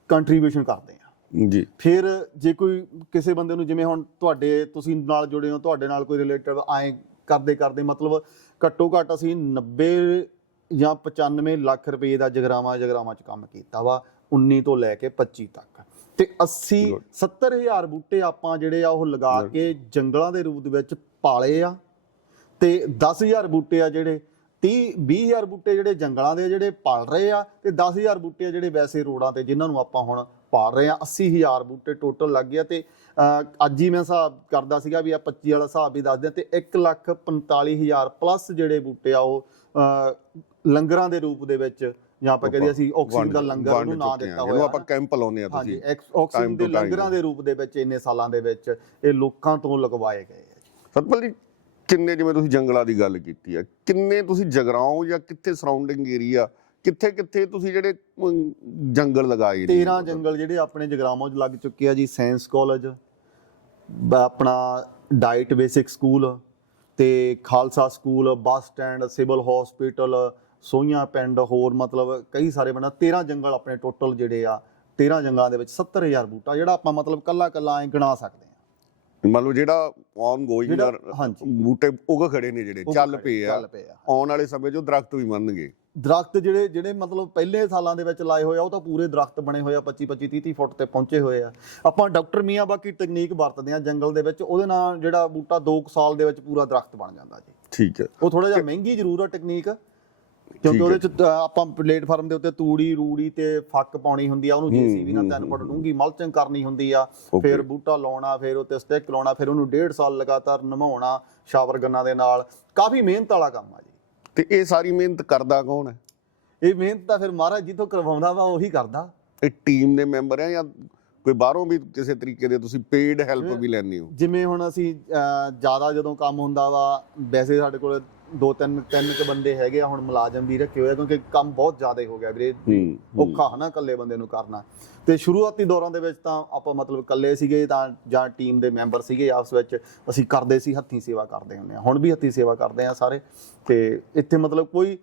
ਕੰਟਰੀਬਿਊਸ਼ਨ ਕਰਦੇ ਹਾਂ। ਜੀ। ਫਿਰ ਜੇ ਕੋਈ ਕਿਸੇ ਬੰਦੇ ਨੂੰ ਜਿਵੇਂ ਹੁਣ ਤੁਹਾਡੇ ਤੁਸੀਂ ਨਾਲ ਜੁੜੇ ਹੋ ਤੁਹਾਡੇ ਨਾਲ ਕੋਈ ਰਿਲੇਟਿਵ ਐਂ ਕਰਦੇ ਕਰਦੇ ਮਤਲਬ ਘੱਟੋ ਘੱਟ ਅਸੀਂ 90 ਜਾਂ 95 ਲੱਖ ਰੁਪਏ ਦਾ ਜਗਰਾਵਾਂ ਜਗਰਾਵਾਂ ਚ ਕੰਮ ਕੀਤਾ ਵਾ 19 ਤੋਂ ਲੈ ਕੇ 25 ਤੱਕ। ਤੇ 80 Good. 70000 ਬੂਟੇ ਆਪਾਂ ਜਿਹੜੇ ਆ ਉਹ ਲਗਾ ਕੇ ਜੰਗਲਾਂ ਦੇ ਰੂਪ ਦੇ ਵਿੱਚ ਪਾਲੇ ਆ। ਤੇ 10000 ਬੂਟੇ ਆ ਜਿਹੜੇ 30 20000 ਬੂਟੇ ਜਿਹੜੇ ਜੰਗਲਾਂ ਦੇ ਜਿਹੜੇ ਪਾਲ ਰਹੇ ਆ ਤੇ 10000 ਬੂਟੇ ਆ ਜਿਹੜੇ ਵੈਸੇ ਰੋਡਾਂ ਤੇ ਜਿਨ੍ਹਾਂ ਨੂੰ ਆਪਾਂ ਹੁਣ ਪਾਲ ਰਹੇ ਆ 80000 ਬੂਟੇ ਟੋਟਲ ਲੱਗ ਗਿਆ ਤੇ ਅੱਜ ਹੀ ਮੈਂ ਹਿਸਾਬ ਕਰਦਾ ਸੀਗਾ ਵੀ ਆ 25 ਵਾਲਾ ਹਿਸਾਬ ਵੀ ਦੱਸ ਦਿਆਂ ਤੇ 145000 ਪਲੱਸ ਜਿਹੜੇ ਬੂਟੇ ਆ ਉਹ ਲੰਗਰਾਂ ਦੇ ਰੂਪ ਦੇ ਵਿੱਚ ਜਾਂ ਆਪਾਂ ਕਹਿੰਦੇ ਅਸੀਂ ਆਕਸੀਜਨ ਦਾ ਲੰਗਰ ਨੂੰ ਨਾਂ ਦਿੱਤਾ ਹੋਇਆ ਆਪਾਂ। ਕੈਂਪ ਲਾਉਂਦੇ ਆ ਹਾਂਜੀ ਤੁਸੀਂ ਐਕਸ- ਆਕਸੀਜਨ ਦੇ. ਲੰਗਰਾਂ ਦੇ ਰੂਪ ਦੇ ਵਿੱਚ ਇੰਨੇ ਸਾਲਾਂ ਦੇ ਵਿੱਚ ਇਹ ਲੋਕਾਂ ਤੋਂ ਲਗਵਾਏ ਗਏ। ਸਤਪਾਲ ਜੀ ਕਿੰਨੇ ਜਿਵੇਂ ਤੁਸੀਂ ਜੰਗਲਾਂ ਦੀ ਗੱਲ ਕੀਤੀ ਆ, ਕਿੰਨੇ ਤੁਸੀਂ ਜਗਰਾਉਂ ਜਾਂ ਕਿੱਥੇ ਸਰਾਊਂਡਿੰਗ ਏਰੀਆ ਕਿੱਥੇ ਕਿੱਥੇ ਤੁਸੀਂ ਜਿਹੜੇ ਜੰਗਲ ਲਗਾਏ ਨੇ? 13 ਜੰਗਲ ਜਿਹੜੇ ਆਪਣੇ ਜਗਰਾਵਾਂ 'ਚ ਲੱਗ ਚੁੱਕੇ ਆ ਜੀ ਸਾਇੰਸ ਕਾਲਜ ਆਪਣਾ ਡਾਈਟ ਬੇਸਿਕ ਸਕੂਲ ਤੇ Khalsa school bus stand civil hospital Soian ਪਿੰਡ, ਹੋਰ ਮਤਲਬ ਕਈ ਸਾਰੇ ਬਣਾ 13 ਜੰਗਲ ਆਪਣੇ ਟੋਟਲ ਜਿਹੜੇ ਆ 13 ਜੰਗਲਾਂ ਦੇ ਵਿੱਚ 70000 ਬੂਟਾ ਜਿਹੜਾ ਆਪਾਂ ਮਤਲਬ ਕੱਲਾ ਕੱਲਾ ਐ ਗਿਣਾ ਸਕਦੇ ਆ ਮੰਨ ਲਓ ਜਿਹੜਾ ਔਨ ਗੋਇੰਗ ਜਿਹੜਾ- ਹਾਂਜੀ। ਬੂਟੇ ਉਗ ਖੜੇ ਨੇ ਜਿਹੜੇ ਚੱਲ ਖੜੇ- ਪਏ ਆ। ਚੱਲ ਪਏ ਆ ਆਉਣ ਵਾਲੇ ਸਮੇਂ 'ਚ ਉਹ ਦਰਖਤ ਵੀ ਮੰਨਣਗੇ ਦਰਖਤ ਜਿਹੜੇ ਜਿਹੜੇ ਮਤਲਬ ਪਹਿਲੇ ਸਾਲਾਂ ਦੇ ਵਿੱਚ ਲਾਏ ਹੋਏ ਆ ਉਹ ਤਾਂ ਪੂਰੇ ਦਰਖਤ ਬਣੇ ਹੋਏ ਆ 25 25 30 30 ਫੁੱਟ ਤੇ ਪਹੁੰਚੇ ਹੋਏ ਆ। ਆਪਾਂ ਡਾਕਟਰ ਮੀਆਂ ਬਾਕੀ ਟੈਕਨੀਕ ਵਰਤਦੇ ਆ ਜੰਗਲ ਦੇ ਵਿੱਚ ਉਹਦੇ ਨਾਲ ਜਿਹੜਾ ਬੂਟਾ 2 ਸਾਲ ਦੇ ਵਿੱਚ ਪੂਰਾ ਦਰਖਤ ਬਣ ਜਾਂਦਾ ਜੀ। ਠੀਕ ਹੈ। ਉਹ ਥੋੜਾ ਜਿਹਾ ਮਹਿੰਗੀ ਜ਼ਰੂਰ ਆ ਟੈਕਨੀਕ ਕਿਉਂਕਿ ਉਹਦੇ ਚ ਤਾਂ ਆਪਾਂ ਪਲੇਟਫਾਰਮ ਦੇ ਉੱਤੇ ਤੂੜੀ ਰੂੜੀ ਤੇ ਫੱਕ ਪਾਉਣੀ ਹੁੰਦੀ ਆ ਉਹਨੂੰ ਜੀਸੀਬੀ ਨਾਲ ਤਿੰਨ ਫੁੱਟ ਡੂੰਗੀ ਮਲਚਿੰਗ ਕਰਨੀ ਹੁੰਦੀ ਆ. ਫਿਰ ਬੂਟਾ ਲਾਉਣਾ ਫਿਰ ਉੱਤੇ ਸਟਿਕ ਲਾਉਣਾ ਫਿਰ ਉਹਨੂੰ ਡੇਢ ਸਾਲ ਲਗਾਤਾਰ ਨਿਭਾਉਣਾ ਸ਼ਾਵਰ ਗੰਨਾਂ ਦੇ ਨਾਲ। ਕਾਫੀ ਮਿਹਨਤ ਵਾਲਾ ਕੰਮ ਆ ਜੀ। ਤੇ ਇਹ ਸਾਰੀ ਮਿਹਨਤ ਕਰਦਾ ਕੌਣ ਹੈ? ਇਹ ਮਿਹਨਤ ਤਾਂ ਫਿਰ ਮਹਾਰਾਜ ਜਿੱਥੋਂ ਕਰਵਾਉਂਦਾ ਵਾ ਉਹੀ ਕਰਦਾ। ਇਹ ਟੀਮ ਦੇ ਮੈਂਬਰ ਆ ਜਾਂ ਕੋਈ ਬਾਹਰੋਂ ਵੀ ਕਿਸੇ ਤਰੀਕੇ ਦੇ ਤੁਸੀਂ ਪੇਡ ਹੈਲਪ ਵੀ ਲੈਂਦੇ ਹੋ? ਜਿਵੇਂ ਹੁਣ ਅਸੀਂ ਜ਼ਿਆਦਾ ਜਦੋਂ ਕੰਮ ਹੁੰਦਾ ਵਾ ਵੈਸੇ ਸਾਡੇ ਕੋਲ ਦੋ ਤਿੰਨ ਤਿੰਨ ਕੁ ਬੰਦੇ ਹੈਗੇ ਆ ਹੁਣ ਮੁਲਾਜ਼ਮ ਵੀ ਰੱਖੇ ਹੋਏ ਆ ਕਿਉਂਕਿ ਕੰਮ ਬਹੁਤ ਜ਼ਿਆਦਾ ਹੋ ਗਿਆ ਵੀਰੇ। ਹੂੰ, ਹੂੰ। ਔਖਾ ਹਨਾ ਇਕੱਲੇ ਬੰਦੇ ਨੂੰ ਕਰਨਾ। ਤੇ ਸ਼ੁਰੂਆਤੀ ਦੌਰਾਂ ਦੇ ਵਿੱਚ ਤਾਂ ਆਪਾਂ ਮਤਲਬ ਇਕੱਲੇ ਸੀਗੇ ਤਾਂ ਜਾਂ ਟੀਮ ਦੇ ਮੈਂਬਰ ਸੀਗੇ ਆਪਸ ਵਿੱਚ ਅਸੀਂ ਕਰਦੇ ਸੀ ਹੱਥੀਂ ਸੇਵਾ ਕਰਦੇ ਹੁੰਦੇ ਆ। ਹੁਣ ਵੀ ਹੱਥੀਂ ਸੇਵਾ ਕਰਦੇ ਆ ਸਾਰੇ। ਤੇ ਇੱਥੇ ਮਤਲਬ ਕੋਈ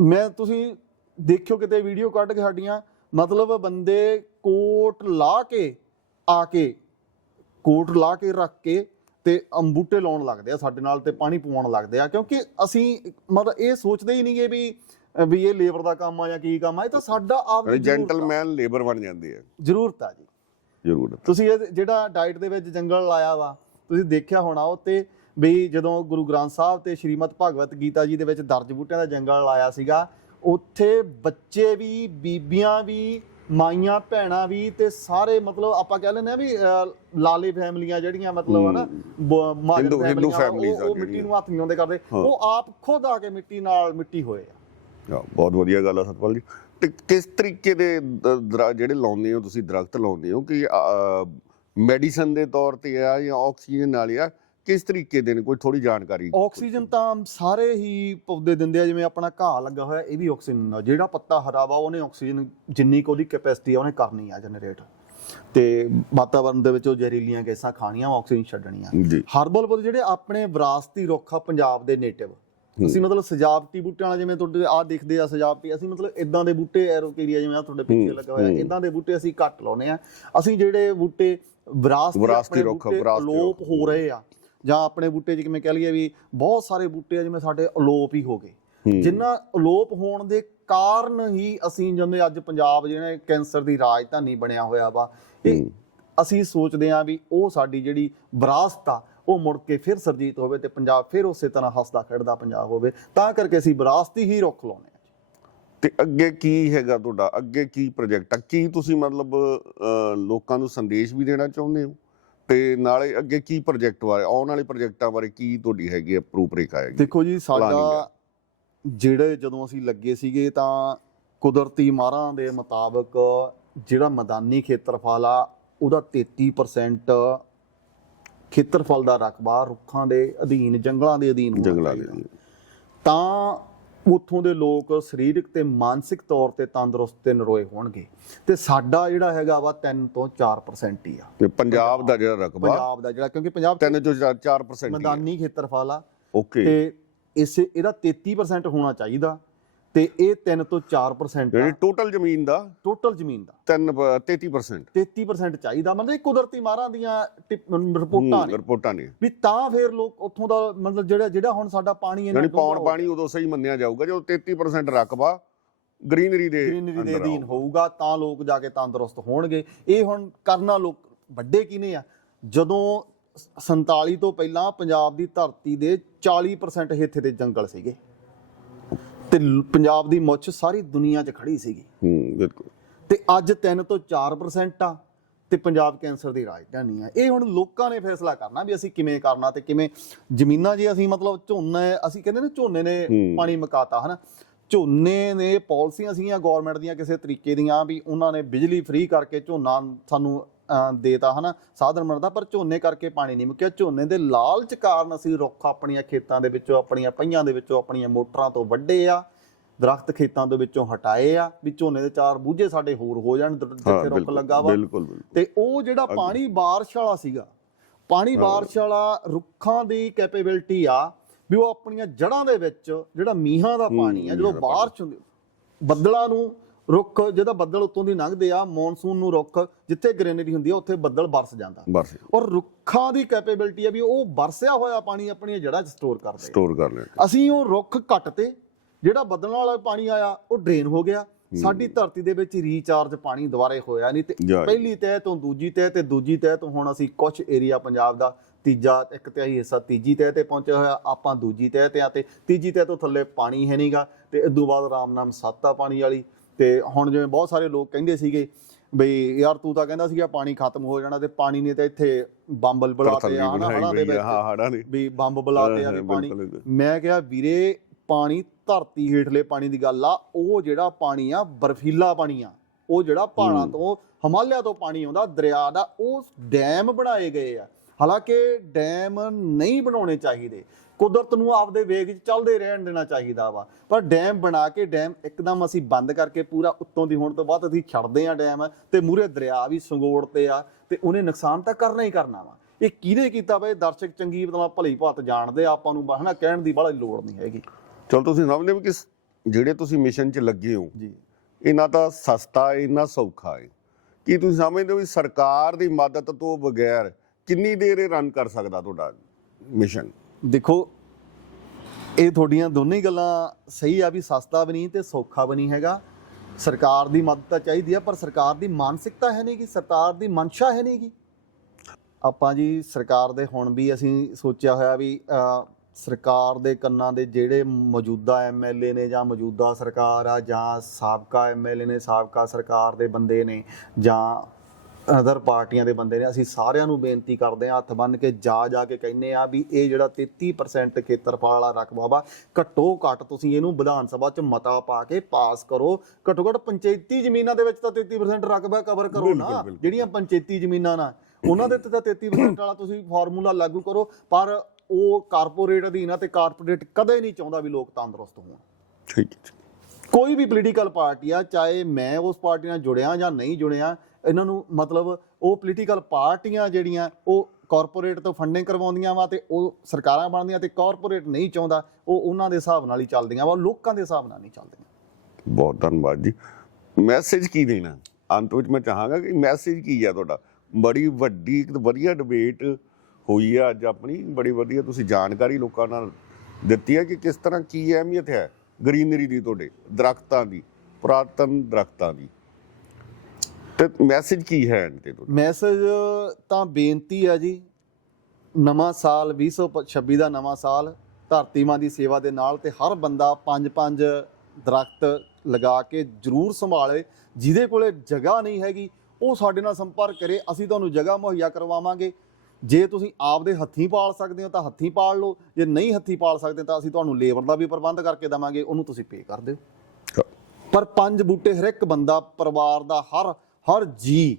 ਮੈਂ ਤੁਸੀਂ ਦੇਖਿਓ ਕਿਤੇ ਵੀਡੀਓ ਕੱਢ ਕੇ ਸਾਡੀਆਂ ਮਤਲਬ ਬੰਦੇ ਕੋਟ ਲਾ ਕੇ ਆ ਕੇ ਕੋਟ ਲਾ ਕੇ ਰੱਖ ਕੇ ਤੇ ਅੰਬੂਟੇ ਲਾਉਣ ਲੱਗਦੇ ਆ ਸਾਡੇ ਨਾਲ ਤੇ ਪਾਣੀ ਪਵਾਉਣ ਲੱਗਦੇ ਆ ਕਿਉਂਕਿ ਅਸੀਂ ਮਤਲਬ ਇਹ ਸੋਚਦੇ ਹੀ ਨਹੀਂਗੇ ਵੀ ਵੀ ਇਹ ਲੇਬਰ ਦਾ ਕੰਮ ਆ ਜਾਂ ਕੀ ਕੰਮ ਆ ਇਹ ਤਾਂ ਸਾਡਾ ਆਪ ਜੈਂਟਲਮੈਨ ਲੇਬਰ ਬਣ ਜਾਂਦੇ ਆ। ਜ਼ਰੂਰਤ ਆ ਜੀ। ਜ਼ਰੂਰ। ਤੁਸੀਂ ਇਹ ਜਿਹੜਾ ਡਾਈਟ ਦੇ ਵਿੱਚ ਜੰਗਲ ਲਾਇਆ ਵਾ ਤੁਸੀਂ ਦੇਖਿਆ ਹੋਣਾ ਉਹ ਤੇ ਵੀ ਜਦੋਂ ਗੁਰੂ ਗ੍ਰੰਥ ਸਾਹਿਬ ਤੇ ਸ਼੍ਰੀਮਦ ਭਗਵਤ ਗੀਤਾ ਜੀ ਦੇ ਵਿੱਚ ਦਰਜ ਬੂਟਿਆਂ ਦਾ ਜੰਗਲ ਲਾਇਆ ਸੀਗਾ ਉੱਥੇ ਬੱਚੇ ਵੀ ਬੀਬੀਆਂ ਵੀ ਮਾਈਆਂ ਭੈਣਾਂ ਵੀ ਤੇ ਸਾਰੇ ਮਤਲਬ ਆਪਾਂ ਕਹਿ ਲੈਂਦੇ ਆ ਵੀ ਅਹ, ਲਾਲੇ ਫੈਮਲੀਆਂ ਜਿਹੜੀਆਂ ਮਤਲਬ ਹਨਾ ਬ- ਮਹਾਜਨ ਹਿੰਦੂ- ਹਿੰਦੂ ਫੈਮਲੀਆਂ, ਉਹ- families ਆ ਉਹ ਮਿੱਟੀ ਜਿਹੜੀਆਂ। ਨੂੰ ਹੱਥ ਨਹੀਂ ਆਉਂਦੇ ਕਰਦੇ। ਉਹ ਆਪ ਖੁਦ ਆ ਕੇ ਮਿੱਟੀ ਨਾਲ ਮਿੱਟੀ ਹੋਏ ਆ। ਹਾਂ, ਬਹੁਤ ਵਧੀਆ ਗੱਲ ਆ ਸਤਪਾਲ ਜੀ। ਤੇ ਕਿਸ ਤਰੀਕੇ ਦੇ ਦ- ਦਰਾ- ਜਿਹੜੇ ਲਾਉਂਦੇ ਹੋ ਤੁਸੀਂ ਦਰਖਤ ਲਾਉਂਦੇ ਹੋ ਕਿ ਮੈਡੀਸਨ ਦੇ ਤੌਰ ਤੇ ਆ ਜਾਂ ਆਕਸੀਜਨ ਨਾਲ ਆ? ਕਿਸ ਤਰੀਕੇ ਦੇ ਨੇ? ਕੋਈ ਥੋੜੀ ਜਾਣਕਾਰੀ ਆਕਸੀਜਨ ਤਾਂ ਸਾਰੇ ਹੀ ਪੌਦੇ ਦਿੰਦੇ ਆ ਜਿਵੇਂ ਆਪਣਾ ਘਾਹ ਲੱਗਾ ਹੋਇਆ ਇਹ ਵੀ ਆਕਸੀਜਨ ਦਿੰਦਾ। ਜਿਹੜਾ ਪੱਤਾ ਹਰਾ ਵਾ ਉਹਨੇ ਆਕਸੀਜਨ ਜਿੰਨੀ ਕੁ ਉਹਦੀ ਕੈਪੈਸਿਟੀ ਆ ਉਹਨੇ ਕਰਨੀ ਆ ਜਨਰੇਟ ਤੇ ਵਾਤਾਵਰਣ ਦੇ ਵਿੱਚ ਉਹ ਜ਼ਹਿਰੀਲੀਆਂ ਗੈਸਾਂ ਖਾਣੀਆਂ ਆਕਸੀਜਨ ਛੱਡਣੀਆਂ। ਹਰਬਲ ਪੌਦੇ ਜਿਹੜੇ ਆਪਣੇ ਵਿਰਾਸਤੀ ਰੁੱਖ ਆ ਪੰਜਾਬ ਦੇ ਨੇਟਿਵ ਅਸੀਂ ਮਤਲਬ ਸਜਾਵਟੀ ਬੂਟਿਆਂ ਵਾਲਾ ਜਿਵੇਂ ਤੁਹਾਡੇ ਆ ਦਿਖਦੇ ਆ ਸਜਾਵਟੀ ਅਸੀਂ ਮਤਲਬ ਇਦਾਂ ਦੇ ਬੂਟੇ ਐਰੋਕੇਰੀਆ ਜਿਵੇਂ ਆ ਤੁਹਾਡੇ ਪਿੱਛੇ ਲੱਗਾ ਹੋਇਆ। ਇਦਾਂ ਦੇ ਬੂਟੇ ਅਸੀਂ ਘੱਟ ਲਾਉਨੇ ਆ। ਅਸੀਂ ਜਿਹੜੇ ਬੂਟੇ ਵਿਰਾਸਤੀ ਆਪਣੇ ਰੁੱਖ, ਬੂਟੇ। ਹੋ ਰਹੇ ਆ ਜਾਂ ਆਪਣੇ ਬੂਟੇ ਜਿਵੇਂ ਕਹਿ ਲਈਏ ਵੀ ਬਹੁਤ ਸਾਰੇ ਬੂਟੇ ਆ ਜਿਵੇਂ ਸਾਡੇ ਅਲੋਪ ਹੀ ਹੋ ਗਏ। ਜਿਨ੍ਹਾਂ ਅਲੋਪ ਹੋਣ ਦੇ ਕਾਰਨ ਹੀ ਅਸੀਂ ਜਿਵੇਂ ਅੱਜ ਪੰਜਾਬ ਜਿਹੜਾ ਕੈਂਸਰ ਦੀ ਰਾਜਧਾਨੀ ਬਣਿਆ ਹੋਇਆ ਵਾ ਇਹ। ਅਸੀਂ ਸੋਚਦੇ ਹਾਂ ਵੀ ਉਹ ਸਾਡੀ ਜਿਹੜੀ ਵਿਰਾਸਤ ਆ ਉਹ ਮੁੜ ਕੇ ਫਿਰ ਸਰਜੀਤ ਹੋਵੇ ਤੇ ਪੰਜਾਬ ਫਿਰ ਉਸੇ ਤਰ੍ਹਾਂ ਹੱਸਦਾ ਖੇਡਦਾ ਪੰਜਾਬ ਹੋਵੇ। ਤਾਂ ਕਰਕੇ ਅਸੀਂ ਵਿਰਾਸਤੀ ਹੀ ਰੁੱਖ ਲਾਉਨੇ ਆ ਤੇ ਅੱਗੇ ਕੀ ਹੈਗਾ ਤੁਹਾਡਾ? ਅੱਗੇ ਕੀ ਪ੍ਰੋਜੈਕਟ ਆ? ਕੀ ਤੁਸੀਂ ਮਤਲਬ ਲੋਕਾਂ ਨੂੰ ਸੰਦੇਸ਼ ਵੀ ਦੇਣਾ ਚਾਹੁੰਦੇ ਹੋ? ਤੇ ਨਾਲੇ ਅੱਗੇ ਕੀ ਪ੍ਰੋਜੈਕਟ ਬਾਰੇ ਆਉਣ ਵਾਲੇ ਪ੍ਰੋਜੈਕਟਾਂ ਬਾਰੇ ਕੀ ਤੁਹਾਡੀ ਹੈਗੀ ਹੈ ਰੂਪਰੇਖਾ ਹੈਗੀ ਦੇਖੋ ਜੀ ਸਾਡਾ ਜਿਹੜੇ ਜਦੋਂ ਅਸੀਂ ਲੱਗੇ ਸੀਗੇ ਤਾਂ ਕੁਦਰਤੀ ਮਾਰਾਂ ਦੇ ਮੁਤਾਬਕ ਜਿਹੜਾ ਮੈਦਾਨੀ ਖੇਤਰਫਲ ਆ ਉਹਦਾ 33% ਖੇਤਰਫਲ ਦਾ ਰਕਬਾ ਰੁੱਖਾਂ ਦੇ ਅਧੀਨ ਜੰਗਲਾਂ ਦੇ ਅਧੀਨ ਹੋਣਾ ਜੰਗਲਾਂ ਦੇ। ਤਾਂ ਉੱਥੋਂ ਦੇ ਲੋਕ ਸਰੀਰਕ ਤੇ ਮਾਨਸਿਕ ਤੌਰ ਤੇ ਤੰਦਰੁਸਤ ਤੇ ਨਰੋਏ ਹੋਣਗੇ। ਤੇ ਸਾਡਾ ਜਿਹੜਾ ਹੈਗਾ ਵਾ 3 ਤੋਂ 4% ਹੀ ਆ। ਤੇ ਪੰਜਾਬ ਦਾ ਜਿਹੜਾ ਰਕਬਾ ਪੰਜਾਬ ਦਾ ਜਿਹੜਾ ਕਿਉਂਕਿ ਪੰਜਾਬ 'ਚ 3 ਤੋਂ 4% ਮੈਦਾਨੀ ਖੇਤਰਫਲ ਆ। ਓਕੇ। ਤੇ ਇਸੇ ਇਹਦਾ 33% ਹੋਣਾ ਚਾਹੀਦਾ। ਤੇ ਇਹ 3 ਤੋਂ 4% ਜਿਹੜੀ ਟੋਟਲ ਜ਼ਮੀਨ ਦਾ? ਟੋਟਲ ਜ਼ਮੀਨ ਦਾ। 3 33% 33% ਚਾਹੀਦਾ। ਮਤਲਬ ਇਹ ਕੁਦਰਤੀ ਮਾਰਾਂ ਦੀਆਂ ਰਿਪੋਰਟਾਂ ਨੇ। ਰਿਪੋਰਟਾਂ ਨੇ। ਵੀ ਤਾਂ ਫਿਰ ਲੋਕ ਉੱਥੋਂ ਦਾ ਮਤਲਬ ਜਿਹੜਾ ਜਿਹੜਾ ਹੁਣ ਸਾਡਾ ਪਾਣੀ ਯਾਨੀ ਪੌਣ ਪਾਣੀ ਉਦੋਂ ਸਹੀ ਮੰਨਿਆ ਜਾਊਗਾ ਜਦੋਂ 33% ਰਕਬਾ ਗ੍ਰੀਨਰੀ ਦੇ ਗ੍ਰੀਨਰੀ ਦੇ ਅਧੀਨ। ਹੋਊਗਾ ਤਾਂ ਲੋਕ ਜਾ ਕੇ ਤੰਦਰੁਸਤ ਹੋਣਗੇ। ਇਹ ਹੁਣ ਕਰਨਾ ਲੋਕ ਵੱਡੇ ਕਿਨੇ ਆ? ਜਦੋਂ 47 ਤੋਂ ਪਹਿਲਾਂ ਪੰਜਾਬ ਦੀ ਧਰਤੀ ਦੇ 40% ਹਿੱਸੇ ਦੇ ਜੰਗਲ ਸੀਗੇ। ਤੇ ਪੰਜਾਬ ਦੀ ਮੁੱਛ ਸਾਰੀ ਦੁਨੀਆ 'ਚ ਖੜੀ ਸੀਗੀ। ਹੂੰ ਬਿਲਕੁਲ। ਤੇ ਅੱਜ 3 ਤੋਂ 4% ਆ ਤੇ ਪੰਜਾਬ ਕੈਂਸਰ ਦੀ ਰਾਜਧਾਨੀ ਆ। ਇਹ ਹੁਣ ਲੋਕਾਂ ਨੇ ਫੈਸਲਾ ਕਰਨਾ ਵੀ ਅਸੀਂ ਕਿਵੇਂ ਕਰਨਾ ਤੇ ਕਿਵੇਂ ਜ਼ਮੀਨਾਂ ਜੇ ਅਸੀਂ ਮਤਲਬ ਝੋਨਾ ਅਸੀਂ ਕਹਿੰਦੇ ਨੇ ਝੋਨੇ ਨੇ। ਪਾਣੀ ਮਕਾਤਾ ਹਨਾ? ਝੋਨੇ ਨੇ ਪਾਲਿਸੀਆਂ ਸੀਗੀਆਂ ਗਵਰਨਮੈਂਟ ਦੀਆਂ ਕਿਸੇ ਤਰੀਕੇ ਦੀਆਂ ਵੀ ਉਹਨਾਂ ਨੇ ਬਿਜਲੀ ਫ੍ਰੀ ਕਰਕੇ ਝੋਨਾ ਸਾਨੂੰ ਦੇਤਾ ਹਨਾ ਸਾਧਨ ਬਣਦਾ ਪਰ ਝੋਨੇ ਕਰਕੇ ਪਾਣੀ ਨਹੀਂ ਮੁੱਕਿਆ। ਝੋਨੇ ਦੇ ਲਾਲਚ ਕਾਰਨ ਅਸੀਂ ਰੁੱਖ ਆਪਣੀਆਂ ਖੇਤਾਂ ਦੇ ਵਿੱਚੋਂ ਆਪਣੀਆਂ ਪਈਆਂ ਦੇ ਵਿੱਚੋਂ ਆਪਣੀਆਂ ਮੋਟਰਾਂ ਤੋਂ ਵੱਡੇ ਆ ਦਰਖਤ ਖੇਤਾਂ ਦੇ ਵਿੱਚੋਂ ਹਟਾਏ ਆ ਵੀ ਝੋਨੇ ਦੇ ਚਾਰ ਬੂਝੇ ਸਾਡੇ ਹੋਰ ਹੋ ਜਾਣ ਜਿੱਥੇ ਰੁੱਖ ਲੱਗਾ ਵਾ। ਤੇ ਉਹ ਜਿਹੜਾ ਪਾਣੀ ਬਾਰਿਸ਼ ਵਾਲਾ ਸੀਗਾ ਪਾਣੀ ਬਾਰਿਸ਼ ਵਾਲਾ ਰੁੱਖਾਂ ਦੀ ਕੈਪੇਬਿਲਿਟੀ ਆ ਵੀ ਉਹ ਆਪਣੀਆਂ ਜੜ੍ਹਾਂ ਦੇ ਵਿੱਚ ਜਿਹੜਾ ਮੀਂਹਾਂ ਦਾ ਪਾਣੀ ਆ ਜਦੋਂ। ਬਾਰਿਸ਼ ਹੁੰਦੀ ਬੱਦਲਾਂ ਨੂੰ ਰੁੱਖ ਜਿਹਦਾ ਬੱਦਲ ਉੱਤੋਂ ਦੀ ਲੰਘਦੇ ਆ ਮੌਨਸੂਨ ਨੂੰ ਰੁੱਖ ਜਿੱਥੇ ਗ੍ਰੀਨਰੀ ਹੁੰਦੀ ਆ ਉੱਥੇ ਬੱਦਲ ਬਰਸ ਜਾਂਦਾ। ਬਸ ਔਰ ਰੁੱਖਾਂ ਦੀ ਕੈਪੇਬਿਲਿਟੀ ਆ ਵੀ ਉਹ ਬਰਸਿਆ ਹੋਇਆ ਪਾਣੀ ਆਪਣੀਆਂ ਜੜ੍ਹਾਂ 'ਚ ਸਟੋਰ ਕਰਦੇ ਆ ਸਟੋਰ ਕਰ ਲੈਣ ਅਸੀਂ ਉਹ ਰੁੱਖ ਕੱਟ ਤੇ ਜਿਹੜਾ ਬੱਦਲਾਂ ਵਾਲਾ ਪਾਣੀ ਆਇਆ ਉਹ ਡਰੇਨ ਹੋ ਗਿਆ। ਸਾਡੀ ਧਰਤੀ ਦੇ ਵਿੱਚ ਰੀਚਾਰਜ ਪਾਣੀ ਦੁਬਾਰੇ ਹੋਇਆ ਨਹੀਂ ਤੇ ਜਾ। ਪਹਿਲੀ ਤਹਿ ਤੋਂ ਦੂਜੀ ਤਹਿ ਤੇ ਦੂਜੀ ਤਹਿ ਤੋਂ ਹੁਣ ਅਸੀਂ ਕੁਝ ਏਰੀਆ ਪੰਜਾਬ ਦਾ ਤੀਜਾ ਇੱਕ ਤਿਹਾਈ ਹਿੱਸਾ ਤੀਜੀ ਤਹਿ ਤੇ ਪਹੁੰਚਿਆ ਹੋਇਆ ਆਪਾਂ ਦੂਜੀ ਤਹਿ ਤੇ ਆ ਤੇ ਤੀਜੀ ਤਹਿ ਤੋਂ ਥੱਲੇ ਪਾਣੀ ਹੈ ਨਹੀਂਗਾ ਤੇ ਇਸ ਤੋਂ ਬਾਅਦ ਰਾਮ ਨਾਮ ਸੱਤ ਆ ਪਾਣੀ ਵਾਲੀ ਤੇ ਹੁਣ ਜਿਵੇਂ ਬਹੁਤ ਸਾਰੇ ਲੋਕ ਕਹਿੰਦੇ ਸੀਗੇ ਬਈ ਯਾਰ ਤੂੰ ਤਾਂ ਕਹਿੰਦਾ ਸੀਗਾ ਪਾਣੀ ਖਤਮ ਹੋ ਜਾਣਾ ਤੇ ਪਾਣੀ ਨੇ ਤਾਂ ਇੱਥੇ ਬੰਬਲ ਬੁਲਾਤੇ ਆ ਹਨਾ ਹੜਾਂ ਦੇ ਵਿੱਚ। ਹਾਂ ਹੜਾਂ ਦੇ। ਵੀ ਬੰਬ ਬੁਲਾਤੇ ਆ ਵੀ ਪਾਣੀ। ਮੈਂ ਕਿਹਾ ਵੀਰੇ ਪਾਣੀ ਧਰਤੀ ਹੇਠਲੇ ਪਾਣੀ ਦੀ ਗੱਲ ਆ ਉਹ ਜਿਹੜਾ ਪਾਣੀ ਆ ਬਰਫੀਲਾ ਪਾਣੀ ਆ ਉਹ ਜਿਹੜਾ ਪਹਾੜਾਂ ਤੋਂ ਹਿਮਾਲਿਆ ਤੋਂ ਪਾਣੀ ਆਉਂਦਾ ਦਰਿਆ ਦਾ ਉਹ ਡੈਮ ਬਣਾਏ ਗਏ ਆ। ਹਾਲਾਂਕਿ ਡੈਮ ਨਹੀਂ ਬਣਾਉਣੇ ਚਾਹੀਦੇ। ਕੁਦਰਤ ਨੂੰ ਆਪਦੇ ਵੇਗ 'ਚ ਚੱਲਦੇ ਰਹਿਣ ਦੇਣਾ ਚਾਹੀਦਾ ਵਾ। ਪਰ ਡੈਮ ਬਣਾ ਕੇ ਡੈਮ ਇੱਕਦਮ ਅਸੀਂ ਬੰਦ ਕਰਕੇ ਪੂਰਾ ਉੱਤੋਂ ਦੀ ਹੋਣ ਤੋਂ ਬਾਅਦ ਅਸੀਂ ਛੱਡਦੇ ਆ ਡੈਮ ਤੇ ਮੂਰੇ ਦਰਿਆ ਵੀ ਸੰਗੋੜ ਤੇ ਆ ਤੇ ਉਹਨੇ ਨੁਕਸਾਨ ਤਾਂ ਕਰਨਾ ਹੀ ਕਰਨਾ ਵਾ। ਇਹ ਕਿਹਦੇ ਕੀਤਾ ਵਾ ਇਹ ਦਰਸ਼ਕ ਚੰਗੀ ਤਰ੍ਹਾਂ ਭਲੀ ਭਾਤ ਜਾਣਦੇ ਆ ਆਪਾਂ ਨੂੰ ਹਨਾ ਕਹਿਣ ਦੀ ਬੜਾ ਲੋੜ ਨਹੀਂ ਹੈਗੀ। ਚਲ ਤੁਸੀਂ ਸਮਝਦੇ ਹੋ ਕਿ ਜਿਹੜੇ ਤੁਸੀਂ ਮਿਸ਼ਨ 'ਚ ਲੱਗੇ ਹੋ ਜੀ। ਇਹਨਾਂ ਤਾਂ ਸਸਤਾ ਹੈ ਇਹਨਾਂ ਸੌਖਾ ਹੈ ਕੀ ਤੁਸੀਂ ਸਮਝਦੇ ਹੋ ਵੀ ਸਰਕਾਰ ਦੀ ਮਦਦ ਤੋਂ ਬਗੈਰ ਕਿੰਨੀ ਦੇਰ ਇਹ ਰਨ ਕਰ ਸਕਦਾ ਤੁਹਾਡਾ ਮਿਸ਼ਨ? ਦੇਖੋ, ਇਹ ਤੁਹਾਡੀਆਂ ਦੋਨੇ ਗੱਲਾਂ ਸਹੀ ਆ ਵੀ ਸਸਤਾ ਵੀ ਨਹੀਂ ਤੇ ਸੌਖਾ ਵੀ ਨਹੀਂ ਹੈਗਾ। ਸਰਕਾਰ ਦੀ ਮਦਦ ਤਾਂ ਚਾਹੀਦੀ ਆ, ਪਰ ਸਰਕਾਰ ਦੀ ਮਾਨਸਿਕਤਾ ਹੈ ਨਹੀਂ ਕਿ ਸਰਕਾਰ ਦੀ ਮਨਸ਼ਾ ਹੈ ਨਹੀਂ ਗੀ ਆਪਾਂ ਜੀ ਸਰਕਾਰ ਦੇ ਹੁਣ ਵੀ ਅਸੀਂ ਸੋਚਿਆ ਹੋਇਆ ਵੀ ਸਰਕਾਰ ਦੇ ਕੰਨਾਂ ਦੇ ਜਿਹੜੇ ਮੌਜੂਦਾ ਐਮਐਲਏ ਨੇ ਜਾਂ ਮੌਜੂਦਾ ਸਰਕਾਰ ਆ ਜਾਂ ਸਾਬਕਾ ਐਮਐਲਏ ਨੇ, ਸਾਬਕਾ ਸਰਕਾਰ ਦੇ ਬੰਦੇ ਨੇ ਜਾਂ ਅਦਰ ਪਾਰਟੀਆਂ ਦੇ ਬੰਦੇ ਨੇ ਅਸੀਂ ਸਾਰਿਆਂ ਨੂੰ ਬੇਨਤੀ ਕਰਦੇ ਹਾਂ ਹੱਥ ਬੰਨ ਕੇ ਜਾ ਜਾ ਕੇ ਕਹਿੰਨੇ ਆ ਵੀ ਇਹ ਜਿਹੜਾ 33% ਖੇਤਰਫਲ ਵਾਲਾ ਰਕਬਾ ਵਾ ਘੱਟੋ ਘੱਟ ਤੁਸੀਂ ਇਹਨੂੰ ਵਿਧਾਨ ਸਭਾ 'ਚ ਮਤਾ ਪਾ ਕੇ ਪਾਸ ਕਰੋ। ਘੱਟੋ ਘੱਟ ਪੰਚਾਇਤੀ ਜ਼ਮੀਨਾਂ ਦੇ ਵਿੱਚ ਤਾਂ 33% ਰਕਬਾ ਕਵਰ ਕਰੋ ਨਾ। ਜਿਹੜੀਆਂ ਪੰਚਾਇਤੀ ਜ਼ਮੀਨਾਂ ਨਾ ਉਹਨਾਂ ਦੇ ਤੇ ਤਾਂ 33% ਵਾਲਾ ਤੁਸੀਂ ਫਾਰਮੂਲਾ ਲਾਗੂ ਕਰੋ ਪਰ ਉਹ ਕਾਰਪੋਰੇਟ ਅਧੀਨ ਆ ਤੇ ਕਾਰਪੋਰੇਟ ਕਦੇ ਨਹੀਂ ਚਾਹੁੰਦਾ ਵੀ ਲੋਕ ਤੰਦਰੁਸਤ ਹੋਣ। ਠੀਕ ਹੈ ਕੋਈ ਵੀ ਪੋਲੀਟੀਕਲ ਪਾਰਟੀ ਆ ਚਾਹੇ ਮੈਂ ਉਸ ਪਾਰਟੀ ਨਾਲ ਜੁੜਿਆ ਜਾਂ ਨਹੀਂ ਜੁੜਿਆ ਇਹਨਾਂ ਨੂੰ ਮਤਲਬ ਉਹ ਪੋਲੀਟੀਕਲ ਪਾਰਟੀਆਂ ਜਿਹੜੀਆਂ, ਉਹ ਕਾਰਪੋਰੇਟ ਤੋਂ ਫੰਡਿੰਗ ਕਰਵਾਉਂਦੀਆਂ ਵਾ ਤੇ ਉਹ ਸਰਕਾਰਾਂ ਬਣਦੀਆਂ ਤੇ ਕਾਰਪੋਰੇਟ ਨਹੀਂ ਚਾਹੁੰਦਾ, ਉਹ ਉਹਨਾਂ ਦੇ ਹਿਸਾਬ ਨਾਲ ਹੀ ਚੱਲਦੀਆਂ ਵਾ, ਉਹ ਲੋਕਾਂ ਦੇ ਹਿਸਾਬ ਨਾਲ ਨਹੀਂ ਚੱਲਦੀਆਂ। ਬਹੁਤ ਧੰਨਵਾਦ ਜੀ। ਮੈਸੇਜ ਕੀ ਦੇਣਾ? ਅੰਤ ਵਿੱਚ ਮੈਂ ਚਾਹਾਂਗਾ ਕਿ ਮੈਸੇਜ ਕੀ ਆ ਤੁਹਾਡਾ? ਬੜੀ ਵੱਡੀ ਇੱਕ ਵਧੀਆ ਡਿਬੇਟ ਹੋਈ ਆ ਅੱਜ ਆਪਣੀ, ਬੜੀ ਵਧੀਆ ਤੁਸੀਂ ਜਾਣਕਾਰੀ ਲੋਕਾਂ ਨਾਲ ਦਿੱਤੀ ਹੈ ਕਿ ਕਿਸ ਤਰ੍ਹਾਂ ਕੀ ਅਹਿਮੀਅਤ ਹੈ ਗ੍ਰੀਨਰੀ ਦੀ ਤੁਹਾਡੇ ਦਰਖਤਾਂ ਦੀ, ਪੁਰਾਤਨ ਦਰਖਤਾਂ ਦੀ। ਤੇ ਮੈਸੇਜ ਕੀ ਹੈ ਇਹਦੇ ਤੋਂ ਮੈਸੇਜ ਤਾਂ ਬੇਨਤੀ ਹੈ ਜੀ ਨਵਾਂ ਸਾਲ 2026 ਦਾ ਨਵਾਂ ਸਾਲ ਧਰਤੀ ਮਾਂ ਦੀ ਸੇਵਾ ਦੇ ਨਾਲ ਤੇ ਹਰ ਬੰਦਾ ਪੰਜ ਪੰਜ ਦਰਖਤ ਲਗਾ ਕੇ ਜ਼ਰੂਰ ਸੰਭਾਲੇ ਜਿਹਦੇ ਕੋਲੇ ਜਗ੍ਹਾ ਨਹੀਂ ਹੈਗੀ ਉਹ ਸਾਡੇ ਨਾਲ ਸੰਪਰਕ ਕਰੇ ਅਸੀਂ ਤੁਹਾਨੂੰ ਜਗ੍ਹਾ ਮੁਹੱਈਆ ਕਰਵਾਵਾਂਗੇ। ਜੇ ਤੁਸੀਂ ਆਪਦੇ ਹੱਥੀਂ ਪਾਲ ਸਕਦੇ ਹੋ ਤਾਂ ਹੱਥੀਂ ਪਾਲ ਲਓ ਜੇ ਨਹੀਂ ਹੱਥੀਂ ਪਾਲ ਸਕਦੇ ਤਾਂ ਅਸੀਂ ਤੁਹਾਨੂੰ ਲੇਬਰ ਦਾ ਵੀ ਪ੍ਰਬੰਧ ਕਰਕੇ ਦੇਵਾਂਗੇ ਉਹਨੂੰ ਤੁਸੀਂ ਪੇ ਕਰ ਦਿਓ। ਪਰ ਪੰਜ ਬੂਟੇ ਹਰ ਇੱਕ ਬੰਦਾ ਪਰਿਵਾਰ ਦਾ ਹਰ ਹਰ ਜੀ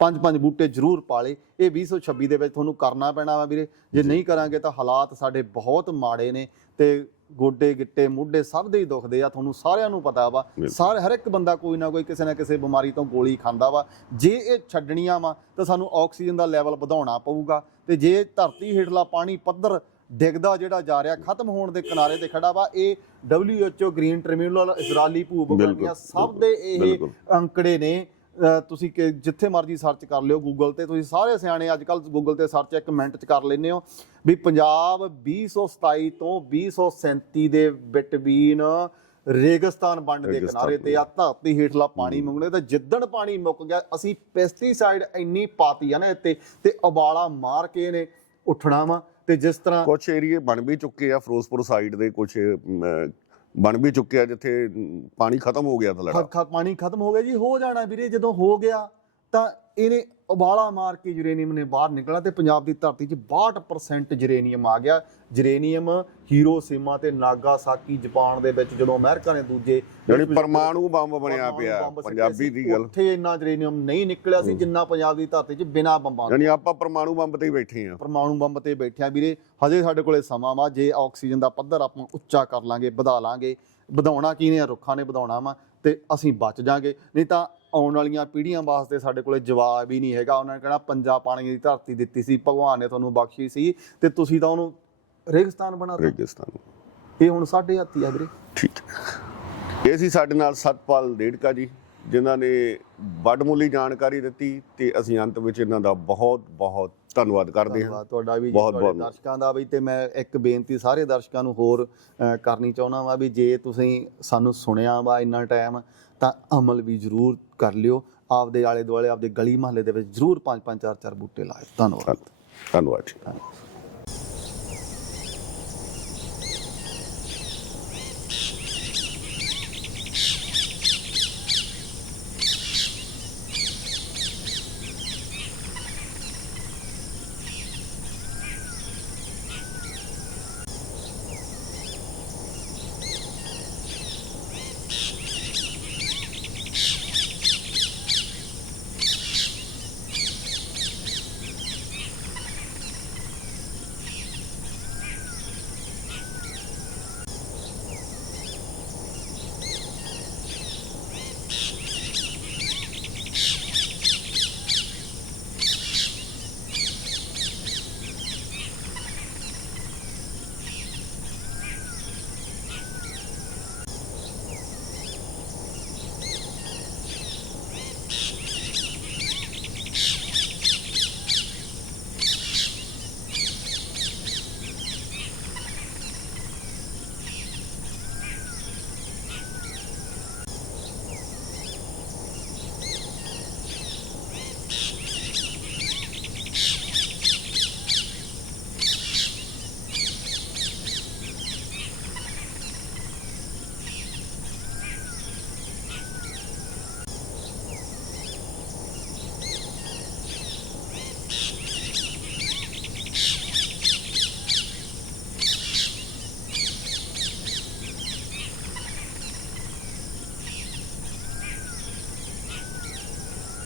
ਪੰਜ ਪੰਜ ਬੂਟੇ ਜ਼ਰੂਰ ਪਾਲੇ। ਇਹ 2026 ਦੇ ਵਿੱਚ ਤੁਹਾਨੂੰ ਕਰਨਾ ਪੈਣਾ ਵਾ ਵੀਰੇ। ਜੇ ਨਹੀਂ ਕਰਾਂਗੇ ਤਾਂ ਹਾਲਾਤ ਸਾਡੇ ਬਹੁਤ ਮਾੜੇ ਨੇ ਤੇ ਗੋਡੇ ਗਿੱਟੇ ਮੁੱਢੇ ਸਭ ਦੇ ਹੀ ਦੁਖਦੇ ਆ ਤੁਹਾਨੂੰ ਸਾਰਿਆਂ ਨੂੰ ਪਤਾ ਵਾ। ਸਾਰੇ ਹਰ ਇੱਕ ਬੰਦਾ ਕੋਈ ਨਾ ਕੋਈ ਕਿਸੇ ਨਾ ਕਿਸੇ ਬਿਮਾਰੀ ਤੋਂ ਗੋਲੀ ਖਾਂਦਾ ਵਾ। ਜੇ ਇਹ ਛੱਡਣੀਆਂ ਵਾ ਤਾਂ ਸਾਨੂੰ ਆਕਸੀਜਨ ਦਾ ਲੈਵਲ ਵਧਾਉਣਾ ਪਊਗਾ ਤੇ ਜੇ ਧਰਤੀ ਹੇਠਲਾ ਪਾਣੀ ਪੱਧਰ ਡਿੱਗਦਾ ਜਿਹੜਾ ਜਾ ਰਿਹਾ ਖਤਮ ਹੋਣ ਦੇ ਕਿਨਾਰੇ ਤੇ ਖੜਾ ਵਾ ਇਹ WHO ਗ੍ਰੀਨ ਟ੍ਰਿਬਿਊਨਲ ਇਜ਼ਰਾਈਲੀ ਭੂ ਬਿਲਕੁਲ, ਸਭ ਦੇ ਇਹ। ਅੰਕੜੇ ਨੇ। ਤੁਸੀਂ ਕਿ ਜਿੱਥੇ ਮਰਜ਼ੀ ਸਰਚ ਕਰ ਲਿਓ ਗੂਗਲ ਤੇ ਤੁਸੀਂ ਸਾਰੇ ਸਿਆਣੇ ਅੱਜ ਕੱਲ ਗੂਗਲ ਤੇ ਸਰਚ ਇੱਕ ਮਿੰਟ ਚ ਕਰ ਲੈਂਦੇ ਹੋ ਵੀ ਪੰਜਾਬ 2027 ਤੋਂ 2037 ਦੇ ਬਿਟਵੀਨ ਰੇਗਿਸਤਾਨ ਵੰਡ ਦੇ ਕਿਨਾਰੇ ਤੇ ਆ ਧਰਤੀ ਹੇਠਲਾ ਪਾਣੀ ਮੰਗਣੇ ਤੇ ਜਿੱਦਣ ਪਾਣੀ ਮੁੱਕ ਗਿਆ ਅਸੀਂ ਪੈਸਟੀਸਾਈਡ ਇੰਨੀ ਪਾਤੀ ਆ ਨਾ ਇੱਥੇ ਤੇ ਉਬਾਲਾ ਮਾਰ ਕੇ ਨੇ ਉੱਠਣਾ ਵਾ ਤੇ ਜਿਸ ਤਰ੍ਹਾਂ ਕੁਝ ਏਰੀਏ ਬਣ ਵੀ ਚੁੱਕੇ ਆ ਫਿਰੋਜ਼ਪੁਰ ਸਾਈਡ ਦੇ ਕੁਝ ਬਣ ਵੀ ਚੁੱਕੇ ਆ ਜਿੱਥੇ ਪਾਣੀ ਖਤਮ ਹੋ ਗਿਆ ਤਾਂ ਲੜਾ ਪਾਣੀ ਖਤਮ ਹੋ ਗਿਆ ਜੀ ਹੋ ਜਾਣਾ ਵੀਰੇ ਜਦੋਂ ਹੋ ਗਿਆ ਤਾਂ ਇਹਨੇ ਉਬਾਲਾ ਮਾਰ ਕੇ ਯੂਰੇਨੀਅਮ ਨੇ ਬਾਹਰ ਨਿਕਲਣਾ ਤੇ ਪੰਜਾਬ ਦੀ ਧਰਤੀ 'ਚ 62% ਯੂਰੇਨੀਅਮ ਆ ਗਿਆ। ਯੂਰੇਨੀਅਮ ਹੀਰੋਸੀਮਾ ਤੇ ਨਾਗਾਸਾਕੀ ਜਾਪਾਨ ਦੇ ਵਿੱਚ ਜਦੋਂ ਅਮਰੀਕਾ ਨੇ ਦੂਜੇ ਯਾਨੀ ਪਰਮਾਣੂ ਬੰਬ ਬਣਿਆ ਪਿਆ ਪੰਜਾਬੀ ਦੀ ਗੱਲ। ਉੱਥੇ ਇੰਨਾ ਯੂਰੇਨੀਅਮ ਨਹੀਂ ਨਿਕਲਿਆ ਸੀ ਜਿੰਨਾ ਪੰਜਾਬ ਦੀ ਧਰਤੀ 'ਚ ਬਿਨਾਂ ਬੰਬਾਂ। ਯਾਨੀ ਆਪਾਂ ਪਰਮਾਣੂ ਬੰਬ ਤੇ ਹੀ ਬੈਠੇ ਆ ਪਰਮਾਣੂ ਬੰਬ ਤੇ ਬੈਠਿਆ ਵੀਰੇ। ਹਜੇ ਸਾਡੇ ਕੋਲੇ ਸਮਾਂ ਵਾ ਜੇ ਆਕਸੀਜਨ ਦਾ ਪੱਧਰ ਆਪਾਂ ਉੱਚਾ ਕਰ ਲਾਂਗੇ ਵਧਾ ਲਾਂਗੇ ਵਧਾਉਣਾ ਕਿਹਨੇ ਆ ਰੁੱਖਾਂ ਨੇ ਵਧਾਉਣਾ ਵਾ ਤੇ ਅਸੀਂ ਬਚ ਜਾਾਂਗੇ। ਨਹੀਂ ਤਾਂ ਆਉਣ ਵਾਲੀਆਂ ਪੀੜ੍ਹੀਆਂ ਵਾਸਤੇ ਸਾਡੇ ਕੋਲੇ ਜਵਾਬ ਹੀ ਨਹੀਂ ਹੈਗਾ। ਉਹਨਾਂ ਨੇ ਕਹਿਣਾ ਪੰਜਾ ਪਾਣੀ ਦੀ ਧਰਤੀ ਦਿੱਤੀ ਸੀ ਭਗਵਾਨ ਨੇ ਤੁਹਾਨੂੰ ਬਖਸ਼ੀ ਸੀ ਤੇ ਤੁਸੀਂ ਤਾਂ ਉਹਨੂੰ ਰੇਗਿਸਤਾਨ ਬਣਾਤਾ ਰੇਗਿਸਤਾਨ। ਇਹ ਹੁਣ ਸਾਡੇ ਹੱਥੀ ਆ ਵੀਰੇ। ਠੀਕ। ਇਹ ਸੀ ਸਾਡੇ ਨਾਲ ਸਤਪਾਲ ਡੇੜਕਾ ਜੀ ਜਿਨ੍ਹਾਂ ਨੇ ਵੱਡਮੁੱਲੀ ਜਾਣਕਾਰੀ ਦਿੱਤੀ ਤੇ ਅਸੀਂ ਅੰਤ ਵਿੱਚ ਇਹਨਾਂ ਦਾ ਬਹੁਤ ਬਹੁਤ ਧੰਨਵਾਦ ਕਰਦੇ ਹਾਂ। ਧੰਨਵਾਦ ਤੁਹਾਡਾ ਵੀ ਬਹੁਤ- ਤੁਹਾਡੇ ਬਹੁਤ। ਦਰਸ਼ਕਾਂ ਦਾ ਵੀ ਤੇ ਮੈਂ ਇੱਕ ਬੇਨਤੀ ਸਾਰੇ ਦਰਸ਼ਕਾਂ ਨੂੰ ਹੋਰ ਕਰਨੀ ਚਾਹੁੰਦਾ ਵਾਂ ਵੀ ਜੇ ਤੁਸੀਂ ਸਾਨੂੰ ਸੁਣਿਆ ਵਾ ਇੰਨਾ ਟਾਈਮ ਤਾਂ ਅਮਲ ਵੀ ਜ਼ਰੂਰ ਕਰ ਲਿਓ। ਆਪਦੇ ਆਲੇ ਦੁਆਲੇ ਆਪਦੇ ਗਲੀ ਮਹੱਲੇ ਦੇ ਵਿੱਚ ਜ਼ਰੂਰ ਪੰਜ ਪੰਜ ਚਾਰ ਚਾਰ ਬੂਟੇ ਲਾਏ ਧੰਨਵਾਦ। ਧੰਨਵਾਦ। ਜੀ। ਧੰਨਵਾਦ